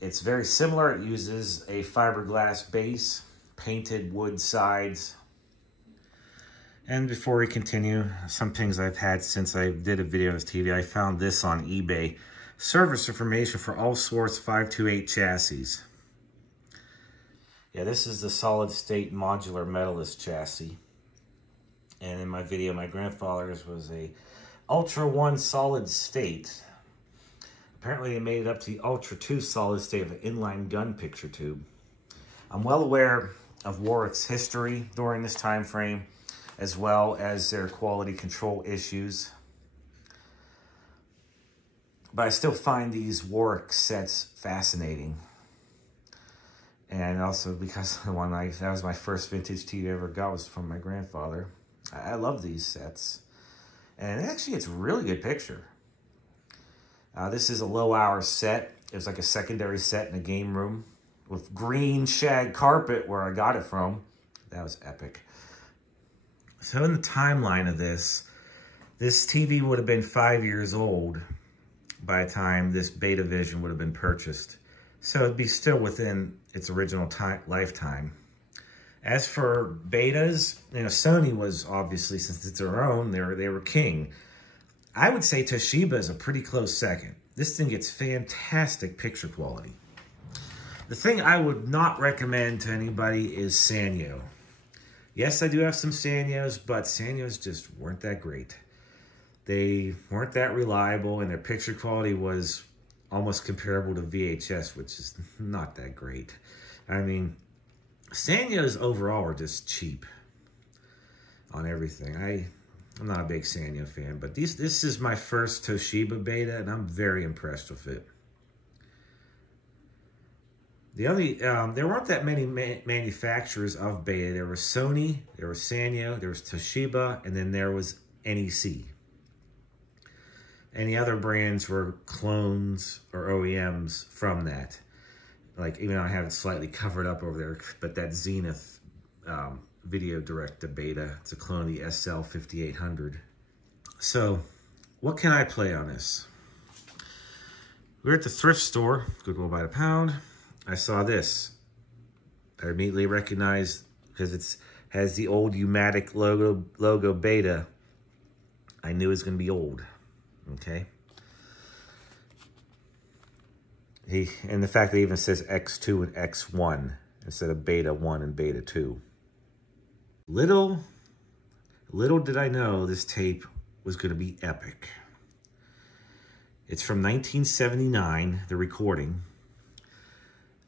It's very similar. It uses a fiberglass base, painted wood sides. And before we continue, some things I've had since I did a video on this TV, I found this on eBay. Service information for all sorts 528 chassis. Yeah, this is the solid state modular metalist chassis. And in my video, my grandfather's was a Ultra 1 solid state. Apparently they made it up to the Ultra 2 solid state of an inline gun picture tube. I'm well aware of Warwick's history during this time frame, as well as their quality control issues. But I still find these Warwick sets fascinating. And also because that was my first vintage TV I ever got was from my grandfather. I love these sets. And actually it's a really good picture. This is a low hour set. It was like a secondary set in a game room with green shag carpet where I got it from. That was epic. So in the timeline of this TV would have been 5 years old by the time this Betavision would have been purchased. So it'd be still within its original lifetime. As for betas, you know, Sony was obviously, since it's their own, they were king. I would say Toshiba is a pretty close second. This thing gets fantastic picture quality. The thing I would not recommend to anybody is Sanyo. Yes, I do have some Sanyos, but Sanyos just weren't that great. They weren't that reliable, and their picture quality was almost comparable to VHS, which is not that great. I mean, Sanyos overall are just cheap on everything. I'm not a big Sanyo fan, but this is my first Toshiba beta, and I'm very impressed with it. The only, there weren't that many manufacturers of beta. There was Sony, there was Sanyo, there was Toshiba, and then there was NEC. And the other brands were clones or OEMs from that. Like, even though I have it slightly covered up over there, but that Zenith video director beta. It's a clone of the SL5800. So what can I play on this? We're at the thrift store, Goodwill by the pound. I saw this. I immediately recognized, because it has the old U-matic logo beta. I knew it was going to be old, okay? And the fact that it even says X2 and X1 instead of beta 1 and beta 2. Little did I know this tape was going to be epic. It's from 1979, the recording.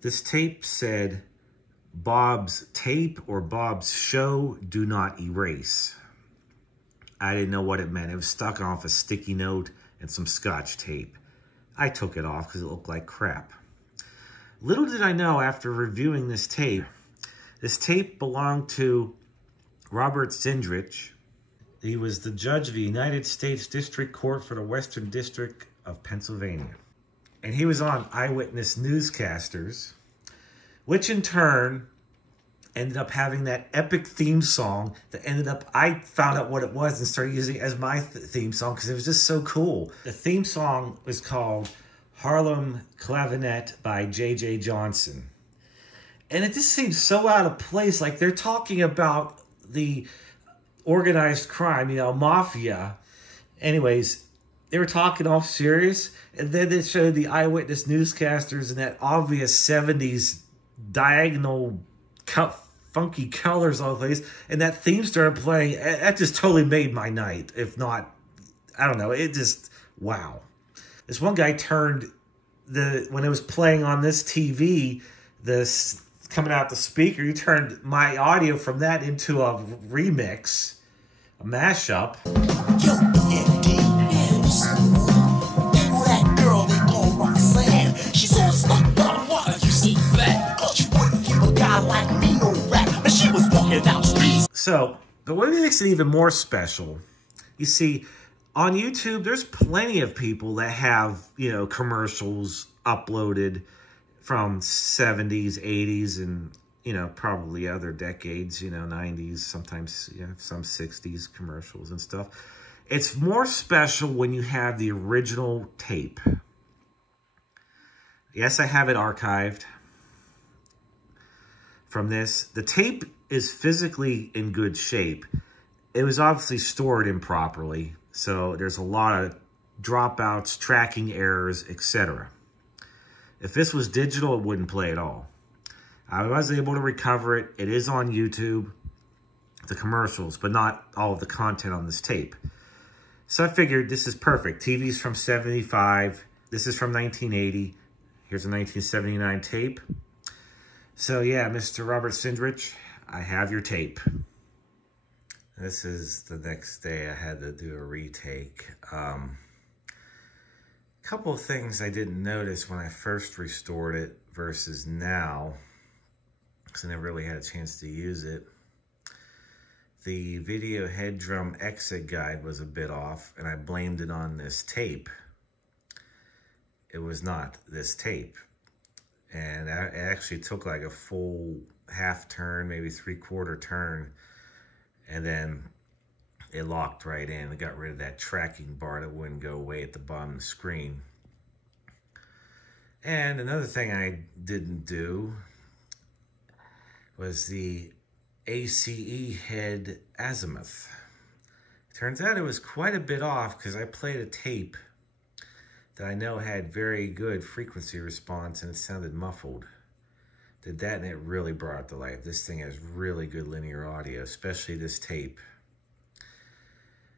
This tape said, Bob's tape or Bob's show, do not erase. I didn't know what it meant. It was stuck off a sticky note and some Scotch tape. I took it off because it looked like crap. Little did I know after reviewing this tape belonged to Robert Sindrich. He was the judge of the United States District Court for the Western District of Pennsylvania. And he was on Eyewitness Newscasters, which in turn ended up having that epic theme song that I found out what it was and started using it as my theme song because it was just so cool. The theme song was called Harlem Clavinet by J.J. Johnson. And it just seems so out of place. Like they're talking about the organized crime, mafia. Anyways, they were talking all serious. And then they showed the Eyewitness Newscasters and that obvious 70s diagonal funky colors all the place, and that theme started playing. That just totally made my night. If not, I don't know, it just, wow. This one guy turned when it was playing on this TV, this coming out the speaker, he turned my audio from that into a remix, a mashup. Yo, that girl they call Roxanne, she's all stuck on water, you see that? Cause you wouldn't give a guy like me no rap, and she was walking down the streets. So, but what makes it even more special, you see, on YouTube, there's plenty of people that have, commercials uploaded from 70s, 80s, and, probably other decades, 90s, sometimes, some 60s commercials and stuff. It's more special when you have the original tape. Yes, I have it archived from this. The tape is physically in good shape. It was obviously stored improperly, so there's a lot of dropouts, tracking errors, etc. If this was digital, it wouldn't play at all. I was able to recover it. It is on YouTube, the commercials, but not all of the content on this tape. So I figured this is perfect. TV's from 75. This is from 1980. Here's a 1979 tape. So yeah, Mr. Robert Sindrich, I have your tape. This is the next day I had to do a retake. Couple of things I didn't notice when I first restored it versus now, because I never really had a chance to use it. The video head drum exit guide was a bit off, and I blamed it on this tape. It was not this tape. And it actually took like a full half turn, maybe 3/4 turn, and then it locked right in. It got rid of that tracking bar that wouldn't go away at the bottom of the screen. And another thing I didn't do was the ACE head azimuth. Turns out it was quite a bit off because I played a tape that I know had very good frequency response and it sounded muffled. Did that and it really brought it to life. This thing has really good linear audio, especially this tape.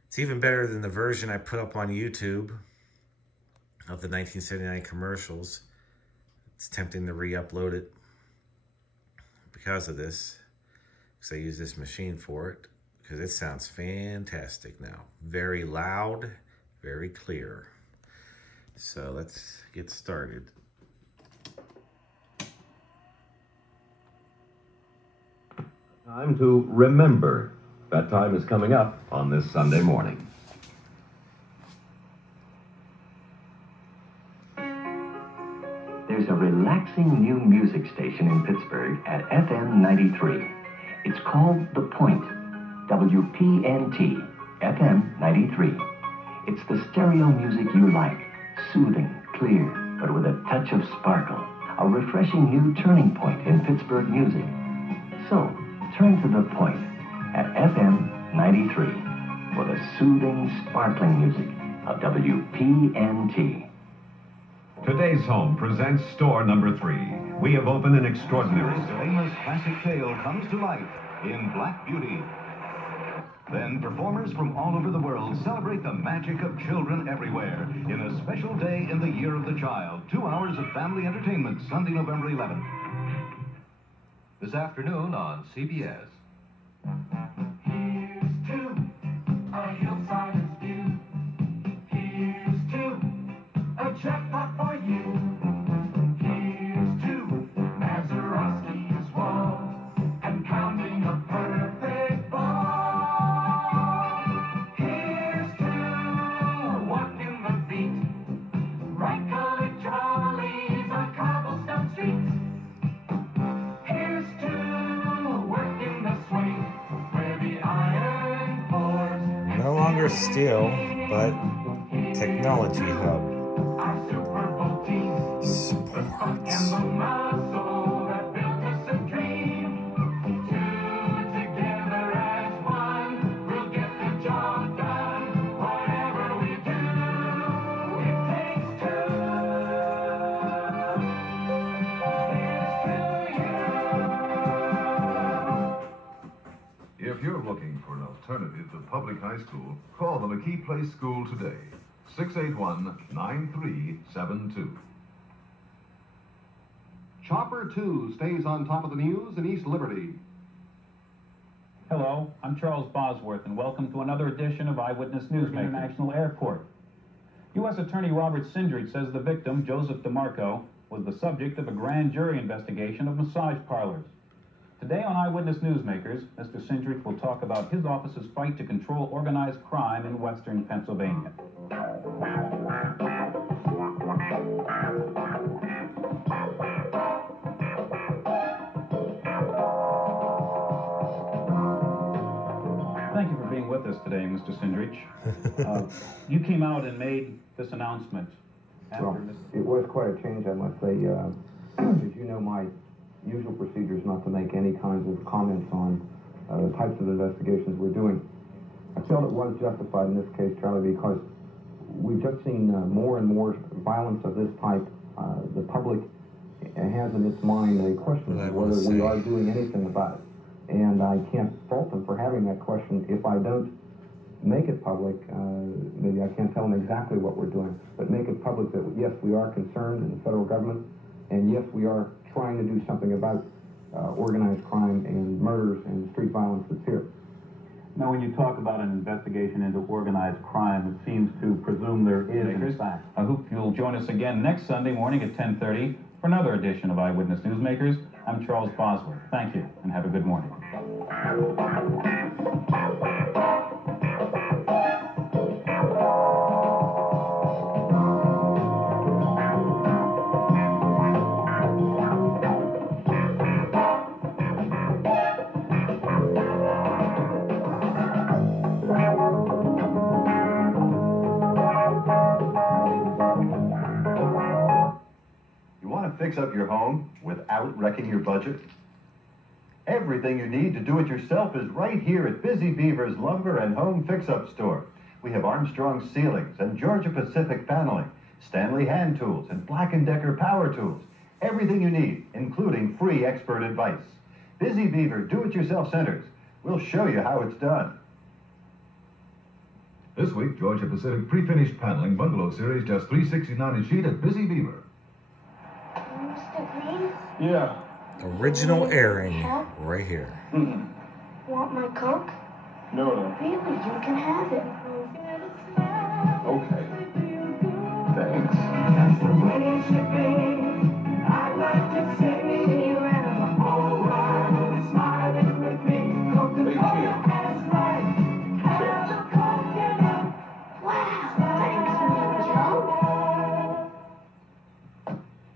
It's even better than the version I put up on YouTube of the 1979 commercials. It's tempting to re-upload it because of this, because I use this machine for it, because it sounds fantastic now. Very loud, very clear. So let's get started. Time to remember. That time is coming up on this Sunday morning. There's a relaxing new music station in Pittsburgh at FM 93. It's called The Point, WPNT, FM 93. It's the stereo music you like, soothing, clear, but with a touch of sparkle. A refreshing new turning point in Pittsburgh music. So, turn to The Point at FM 93 for the soothing, sparkling music of WPNT. Today's Home presents store number 3. We have opened an extraordinary This famous classic tale comes to life in Black Beauty. Then performers from all over the world celebrate the magic of children everywhere in a special day in the Year of the Child. 2 hours of family entertainment, Sunday, November 11th. This afternoon on CBS. Here's to a hillsider's view. Here's to a jackpot for you. Here's to Mazeroski's wall and counting a perfect ball. Here's to walking the beat, bright colored trolleys on cobblestone streets. Here's to working the swing where the iron pours. No longer steel, but technology hub. Our Super Bowl team, the funk and the muscle that built us a dream. Two together as one, we'll get the job done. Whatever we do, it takes two. Here's to you. If you're looking for an alternative to public high school, call the McKee Place School today. 681-9372. Chopper 2 stays on top of the news in East Liberty. Hello, I'm Charles Bosworth, and welcome to another edition of Eyewitness Newsmaker International Airport. U.S. Attorney Robert Sindrich says the victim, Joseph DeMarco, was the subject of a grand jury investigation of massage parlors. Today on Eyewitness Newsmakers, Mr. Sindrich will talk about his office's fight to control organized crime in western Pennsylvania. Thank you for being with us today, Mr. Sindrich. You came out and made this announcement after Well, it was quite a change, I must say. As you know, my usual procedure is not to make any kinds of comments on the types of investigations we're doing. I felt it was justified in this case, Charlie, because we've just seen more and more violence of this type. The public has in its mind a question of whether we are doing anything about it. And I can't fault them for having that question. If I don't make it public, maybe I can't tell them exactly what we're doing, but make it public that yes, we are concerned in the federal government, and yes, we are trying to do something about organized crime and murders and street violence that's here. Now, when you talk about an investigation into organized crime, it seems to presume there is, in fact. I hope you'll join us again next Sunday morning at 10:30 for another edition of Eyewitness Newsmakers. I'm Charles Bosworth. Thank you, and have a good morning. Fix up your home without wrecking your budget? Everything you need to do it yourself is right here at Busy Beaver's Lumber and Home Fix-Up Store. We have Armstrong ceilings and Georgia Pacific paneling, Stanley hand tools and Black & Decker power tools. Everything you need, including free expert advice. Busy Beaver Do-It-Yourself Centers. We'll show you how it's done. This week, Georgia Pacific pre-finished paneling bungalow series, just $369 a sheet at Busy Beaver. Yeah. Original airing right here. Want my Coke? No, no. Really, you can have it. Okay. Thanks. That's the way it should be. I'd like to see you and the whole world smiling with me. Coca-Cola has right. Have a Coke in it. Wow. Thanks, Joe.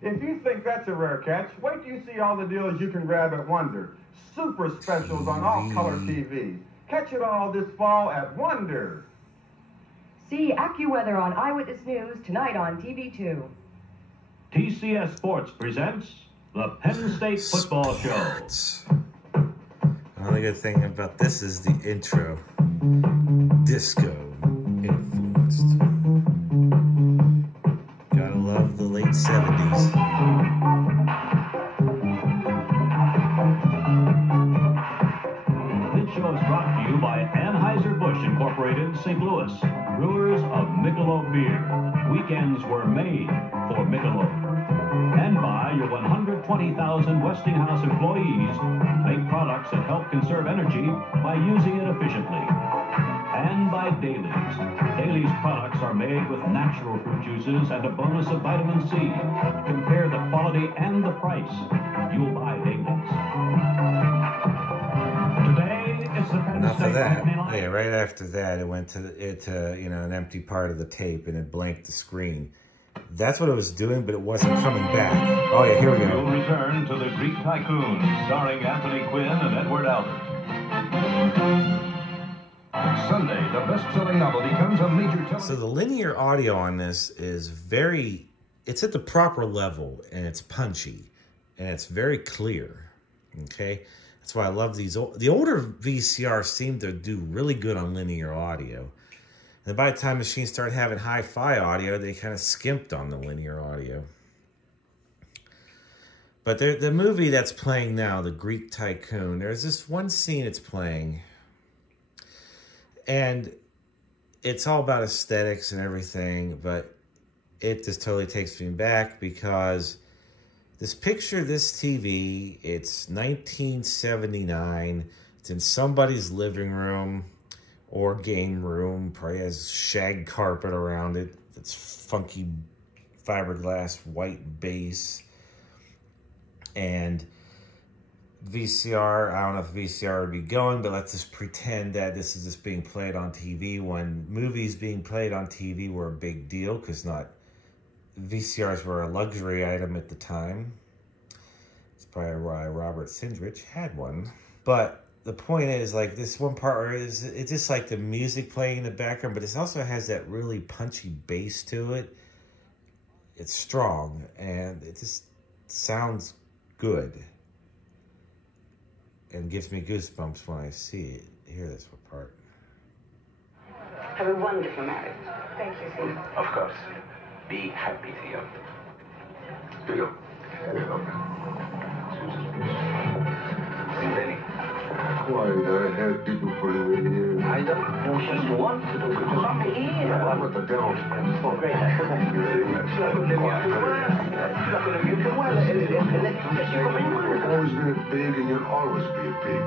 If you think that's That's a rare catch. Wait till you see all the deals you can grab at Wonder. Super specials on all color TVs. Catch it all this fall at Wonder. See AccuWeather on Eyewitness News tonight on TV2. TCS Sports presents the Penn State Football Show. The only good thing about this is the intro. Disco influenced. Gotta love the late 70s. This show is brought to you by Anheuser-Busch Incorporated, St. Louis, brewers of Michelob beer. Weekends were made for Michelob. And by your 120,000 Westinghouse employees who make products that help conserve energy by using it efficiently. And by Dailies. Dailies products are made with natural fruit juices and a bonus of vitamin C. Compare the quality and the price. You'll buy Dailies. Today, it's the Penn Enough State of that. Company line. Yeah, right after that, it went to an empty part of the tape, and it blanked the screen. That's what it was doing, but it wasn't coming back. Oh yeah, here we We'll go. return to The Greek Tycoon, starring Anthony Quinn and Edward Albert. Sunday, the best-selling novel becomes a major... So the linear audio on this is it's at the proper level, and it's punchy, and it's very clear, okay? That's why I love these. The older VCR seemed to do really good on linear audio. And by the time machines started having hi-fi audio, they kind of skimped on the linear audio. But the movie that's playing now, The Greek Tycoon, there's this one scene it's playing. And it's all about aesthetics and everything, but it just totally takes me back because this picture, this TV, it's 1979. It's in somebody's living room or game room, probably has shag carpet around it. It's funky fiberglass white base. And VCR, I don't know if VCR would be going, but let's just pretend that this is just being played on TV when movies being played on TV were a big deal, because VCRs were a luxury item at the time. It's probably why Robert Sindrich had one. But the point is, like, this one part where it's just like the music playing in the background, but it also has that really punchy bass to it. It's strong, and it just sounds good. And gives me goosebumps when I see it. Hear this part. Have a wonderful marriage. Thank you, Theo. Of course. Be happy, Theo. Theo. Lenny. Why, I had people for you here. I don't know what you want to do. Come here. What with the devil? Oh, great. Thank you very much. You've always been a pig, and you'll always be a pig.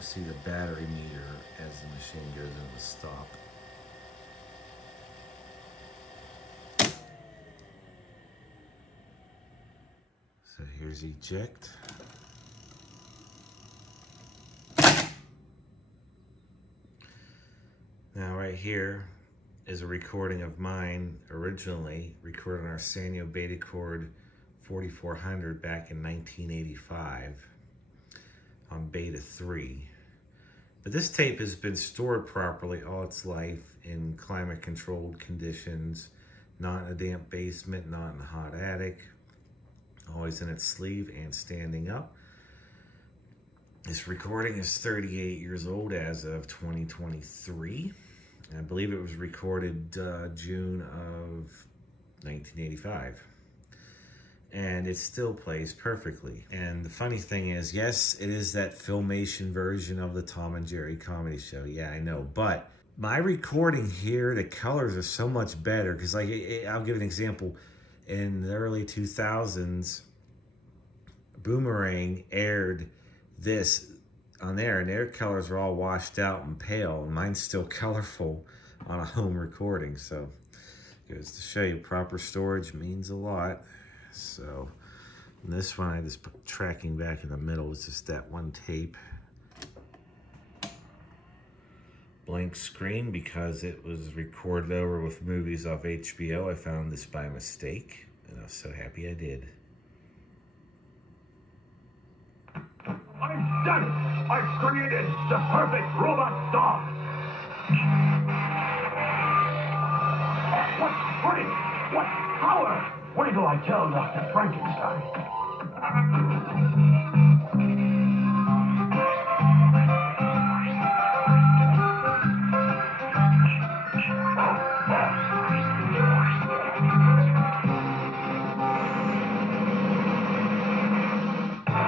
See the battery meter as the machine goes into stop. So here's eject. Now right here is a recording of mine originally recorded on our Sanyo Betacord 4400 back in 1985 on Beta 3. But this tape has been stored properly all its life in climate-controlled conditions, not in a damp basement, not in a hot attic, always in its sleeve and standing up. This recording is 38 years old as of 2023. I believe it was recorded June of 1985. and it still plays perfectly. And the funny thing is, yes, it is that Filmation version of the Tom and Jerry comedy show. Yeah, I know, but my recording here, the colors are so much better because, like, I'll give an example. In the early 2000s, Boomerang aired this on there, and their colors are all washed out and pale, and mine's still colorful on a home recording. So goes to show you, proper storage means a lot. So this one I just put tracking back in the middle. It's just that one tape. Blank screen because it was recorded over with movies off HBO. I found this by mistake, and I was so happy I did. I've done it! I've created the perfect robot dog! What strength! What power! Wait till I tell Dr. Frankenstein.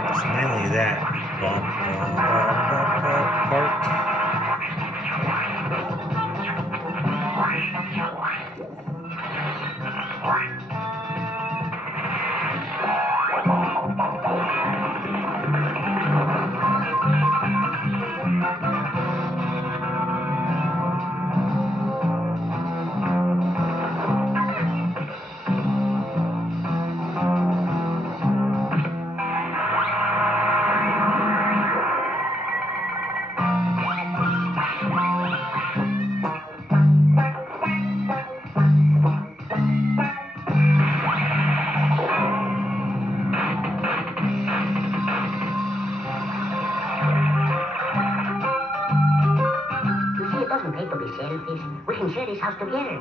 It's mainly that part. We can share this house together.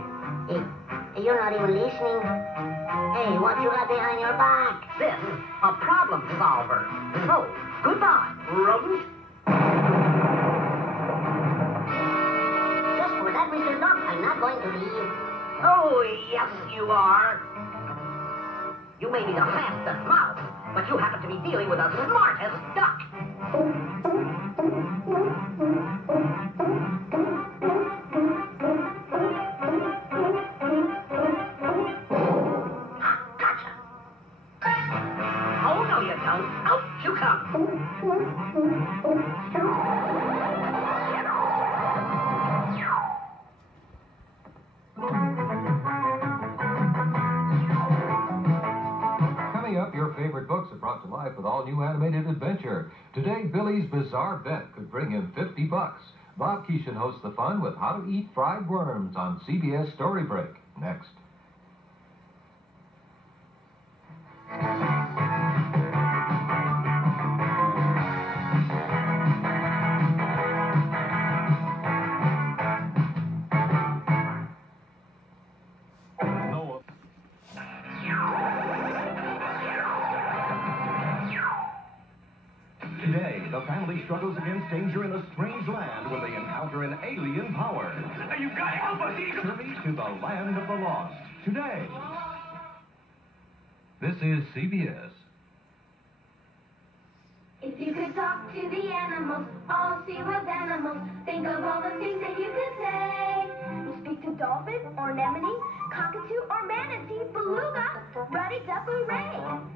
Hey, you're not even listening. Hey, what you got behind your back? This, a problem solver. So, goodbye, rodent. Just for that, Mr. Dog, I'm not going to leave. Oh, yes, you are. You may be the fastest mouse, but you happen to be dealing with the smartest duck. Out you come. Coming up, your favorite books are brought to life with all new animated adventure. Today, Billy's Bizarre Bet could bring him $50. Bob Keeshan hosts the fun with How to Eat Fried Worms on CBS Story Break. Next. Today, the family struggles against danger in a strange land when they encounter an alien power. You gotta help us, Eagle! Journey to the land of the lost. Today. This is CBS. If you could talk to the animals, all SeaWorld animals, think of all the things that you could say. Speak to dolphin, or anemone, cockatoo, or manatee, beluga, ruddy duck, or ray.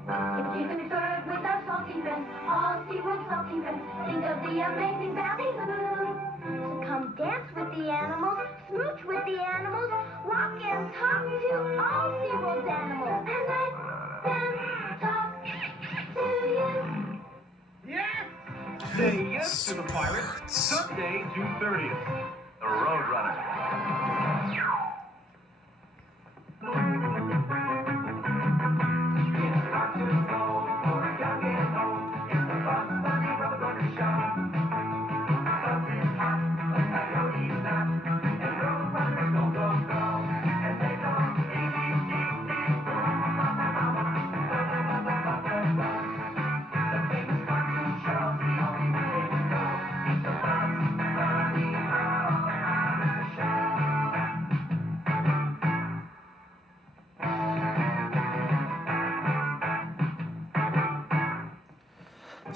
If you could bird with our salty friends, all SeaWorld salty friends, think of the amazing ballyhoo. So come dance with the animals, smooch with the animals, walk and talk to all SeaWorld animals, and let them talk to you. Yes! Say yes to the pirates. Sunday, June 30th. The Roadrunner.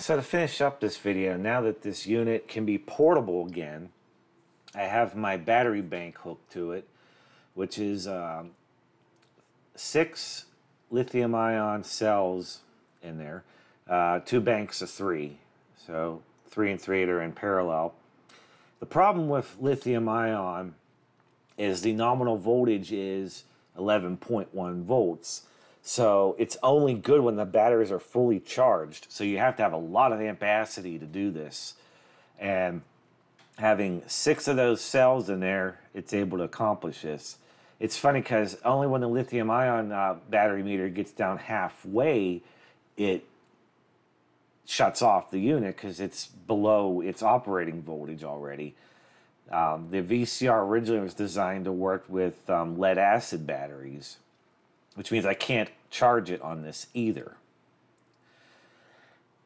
So to finish up this video, now that this unit can be portable again, I have my battery bank hooked to it, which is 6 lithium-ion cells in there, 2 banks of 3, so 3 and 3 are in parallel. The problem with lithium-ion is the nominal voltage is 11.1 volts. So it's only good when the batteries are fully charged. So you have to have a lot of ampacity to do this. And having 6 of those cells in there, it's able to accomplish this. It's funny because only when the lithium-ion battery meter gets down halfway, it shuts off the unit because it's below its operating voltage already. The VCR originally was designed to work with lead-acid batteries, which means I can't charge it on this either.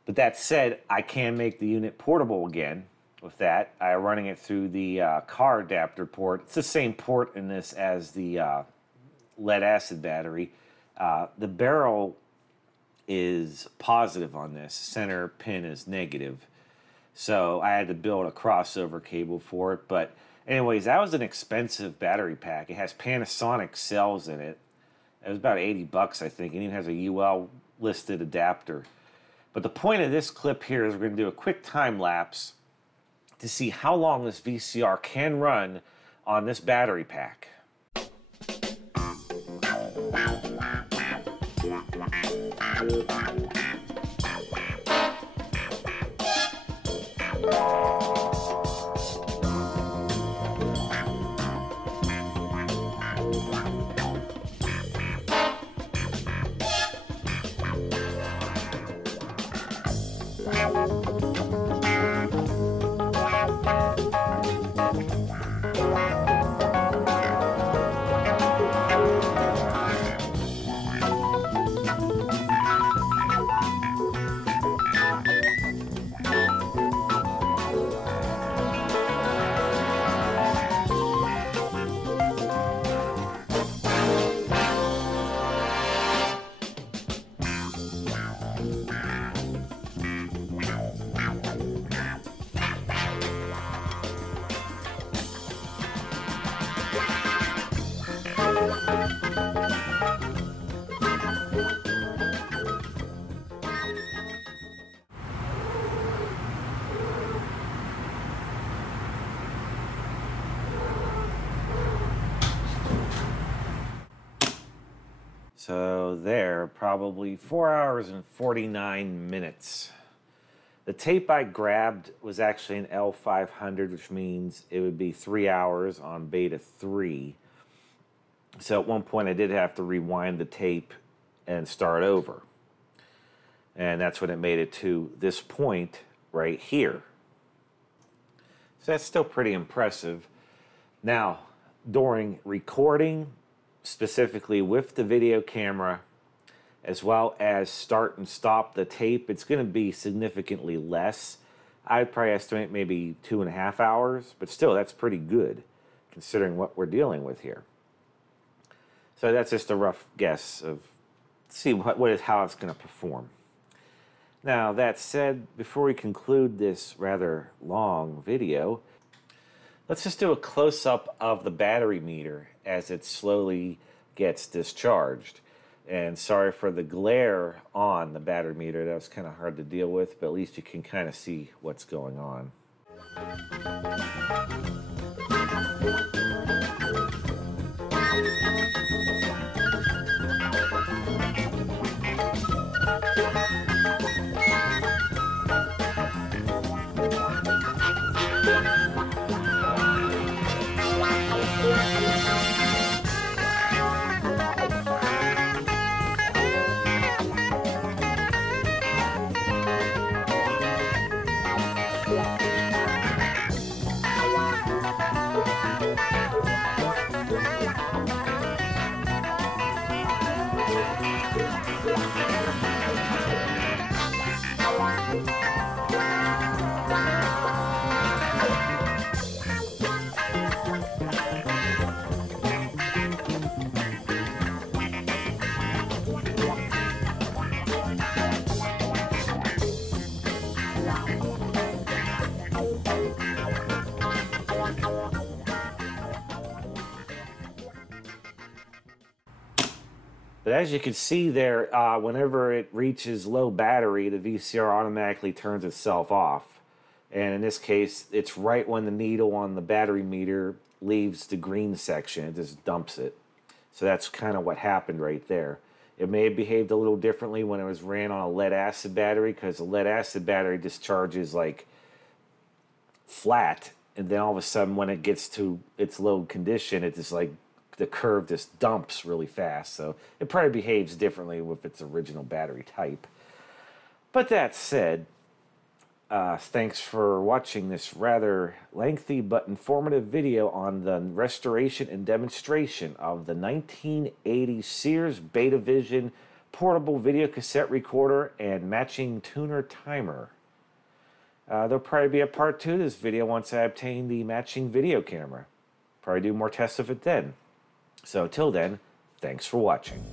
But that said, I can make the unit portable again with that. I'm running it through the car adapter port. It's the same port in this as the lead-acid battery. The barrel is positive on this. Center pin is negative. So I had to build a crossover cable for it. But anyways, that was an expensive battery pack. It has Panasonic cells in it. It was about 80 bucks, I think. It even has a UL listed adapter. But the point of this clip here is we're going to do a quick time lapse to see how long this VCR can run on this battery pack. So there, probably 4 hours and 49 minutes. The tape I grabbed was actually an L500, which means it would be 3 hours on beta 3. So at one point I did have to rewind the tape and start over. And that's when it made it to this point right here. So that's still pretty impressive. Now, during recording, specifically with the video camera, as well as start and stop the tape, it's going to be significantly less. I'd probably estimate maybe 2.5 hours, but still that's pretty good considering what we're dealing with here. So that's just a rough guess of see how it's going to perform. Now that said, before we conclude this rather long video, let's just do a close-up of the battery meter as it slowly gets discharged. And sorry for the glare on the battery meter. That was kind of hard to deal with, but at least you can kind of see what's going on. But as you can see there, whenever it reaches low battery, the VCR automatically turns itself off. And in this case, it's right when the needle on the battery meter leaves the green section. It just dumps it. So that's kind of what happened right there. It may have behaved a little differently when it was ran on a lead-acid battery, because the lead-acid battery discharges like flat, and then all of a sudden when it gets to its low condition, it just like the curve just dumps really fast. So it probably behaves differently with its original battery type. But that said, thanks for watching this rather lengthy but informative video on the restoration and demonstration of the 1980 Sears Betavision portable video cassette recorder and matching tuner timer. There'll probably be a part 2 of this video once I obtain the matching video camera. Probably do more tests of it then. So till then, thanks for watching.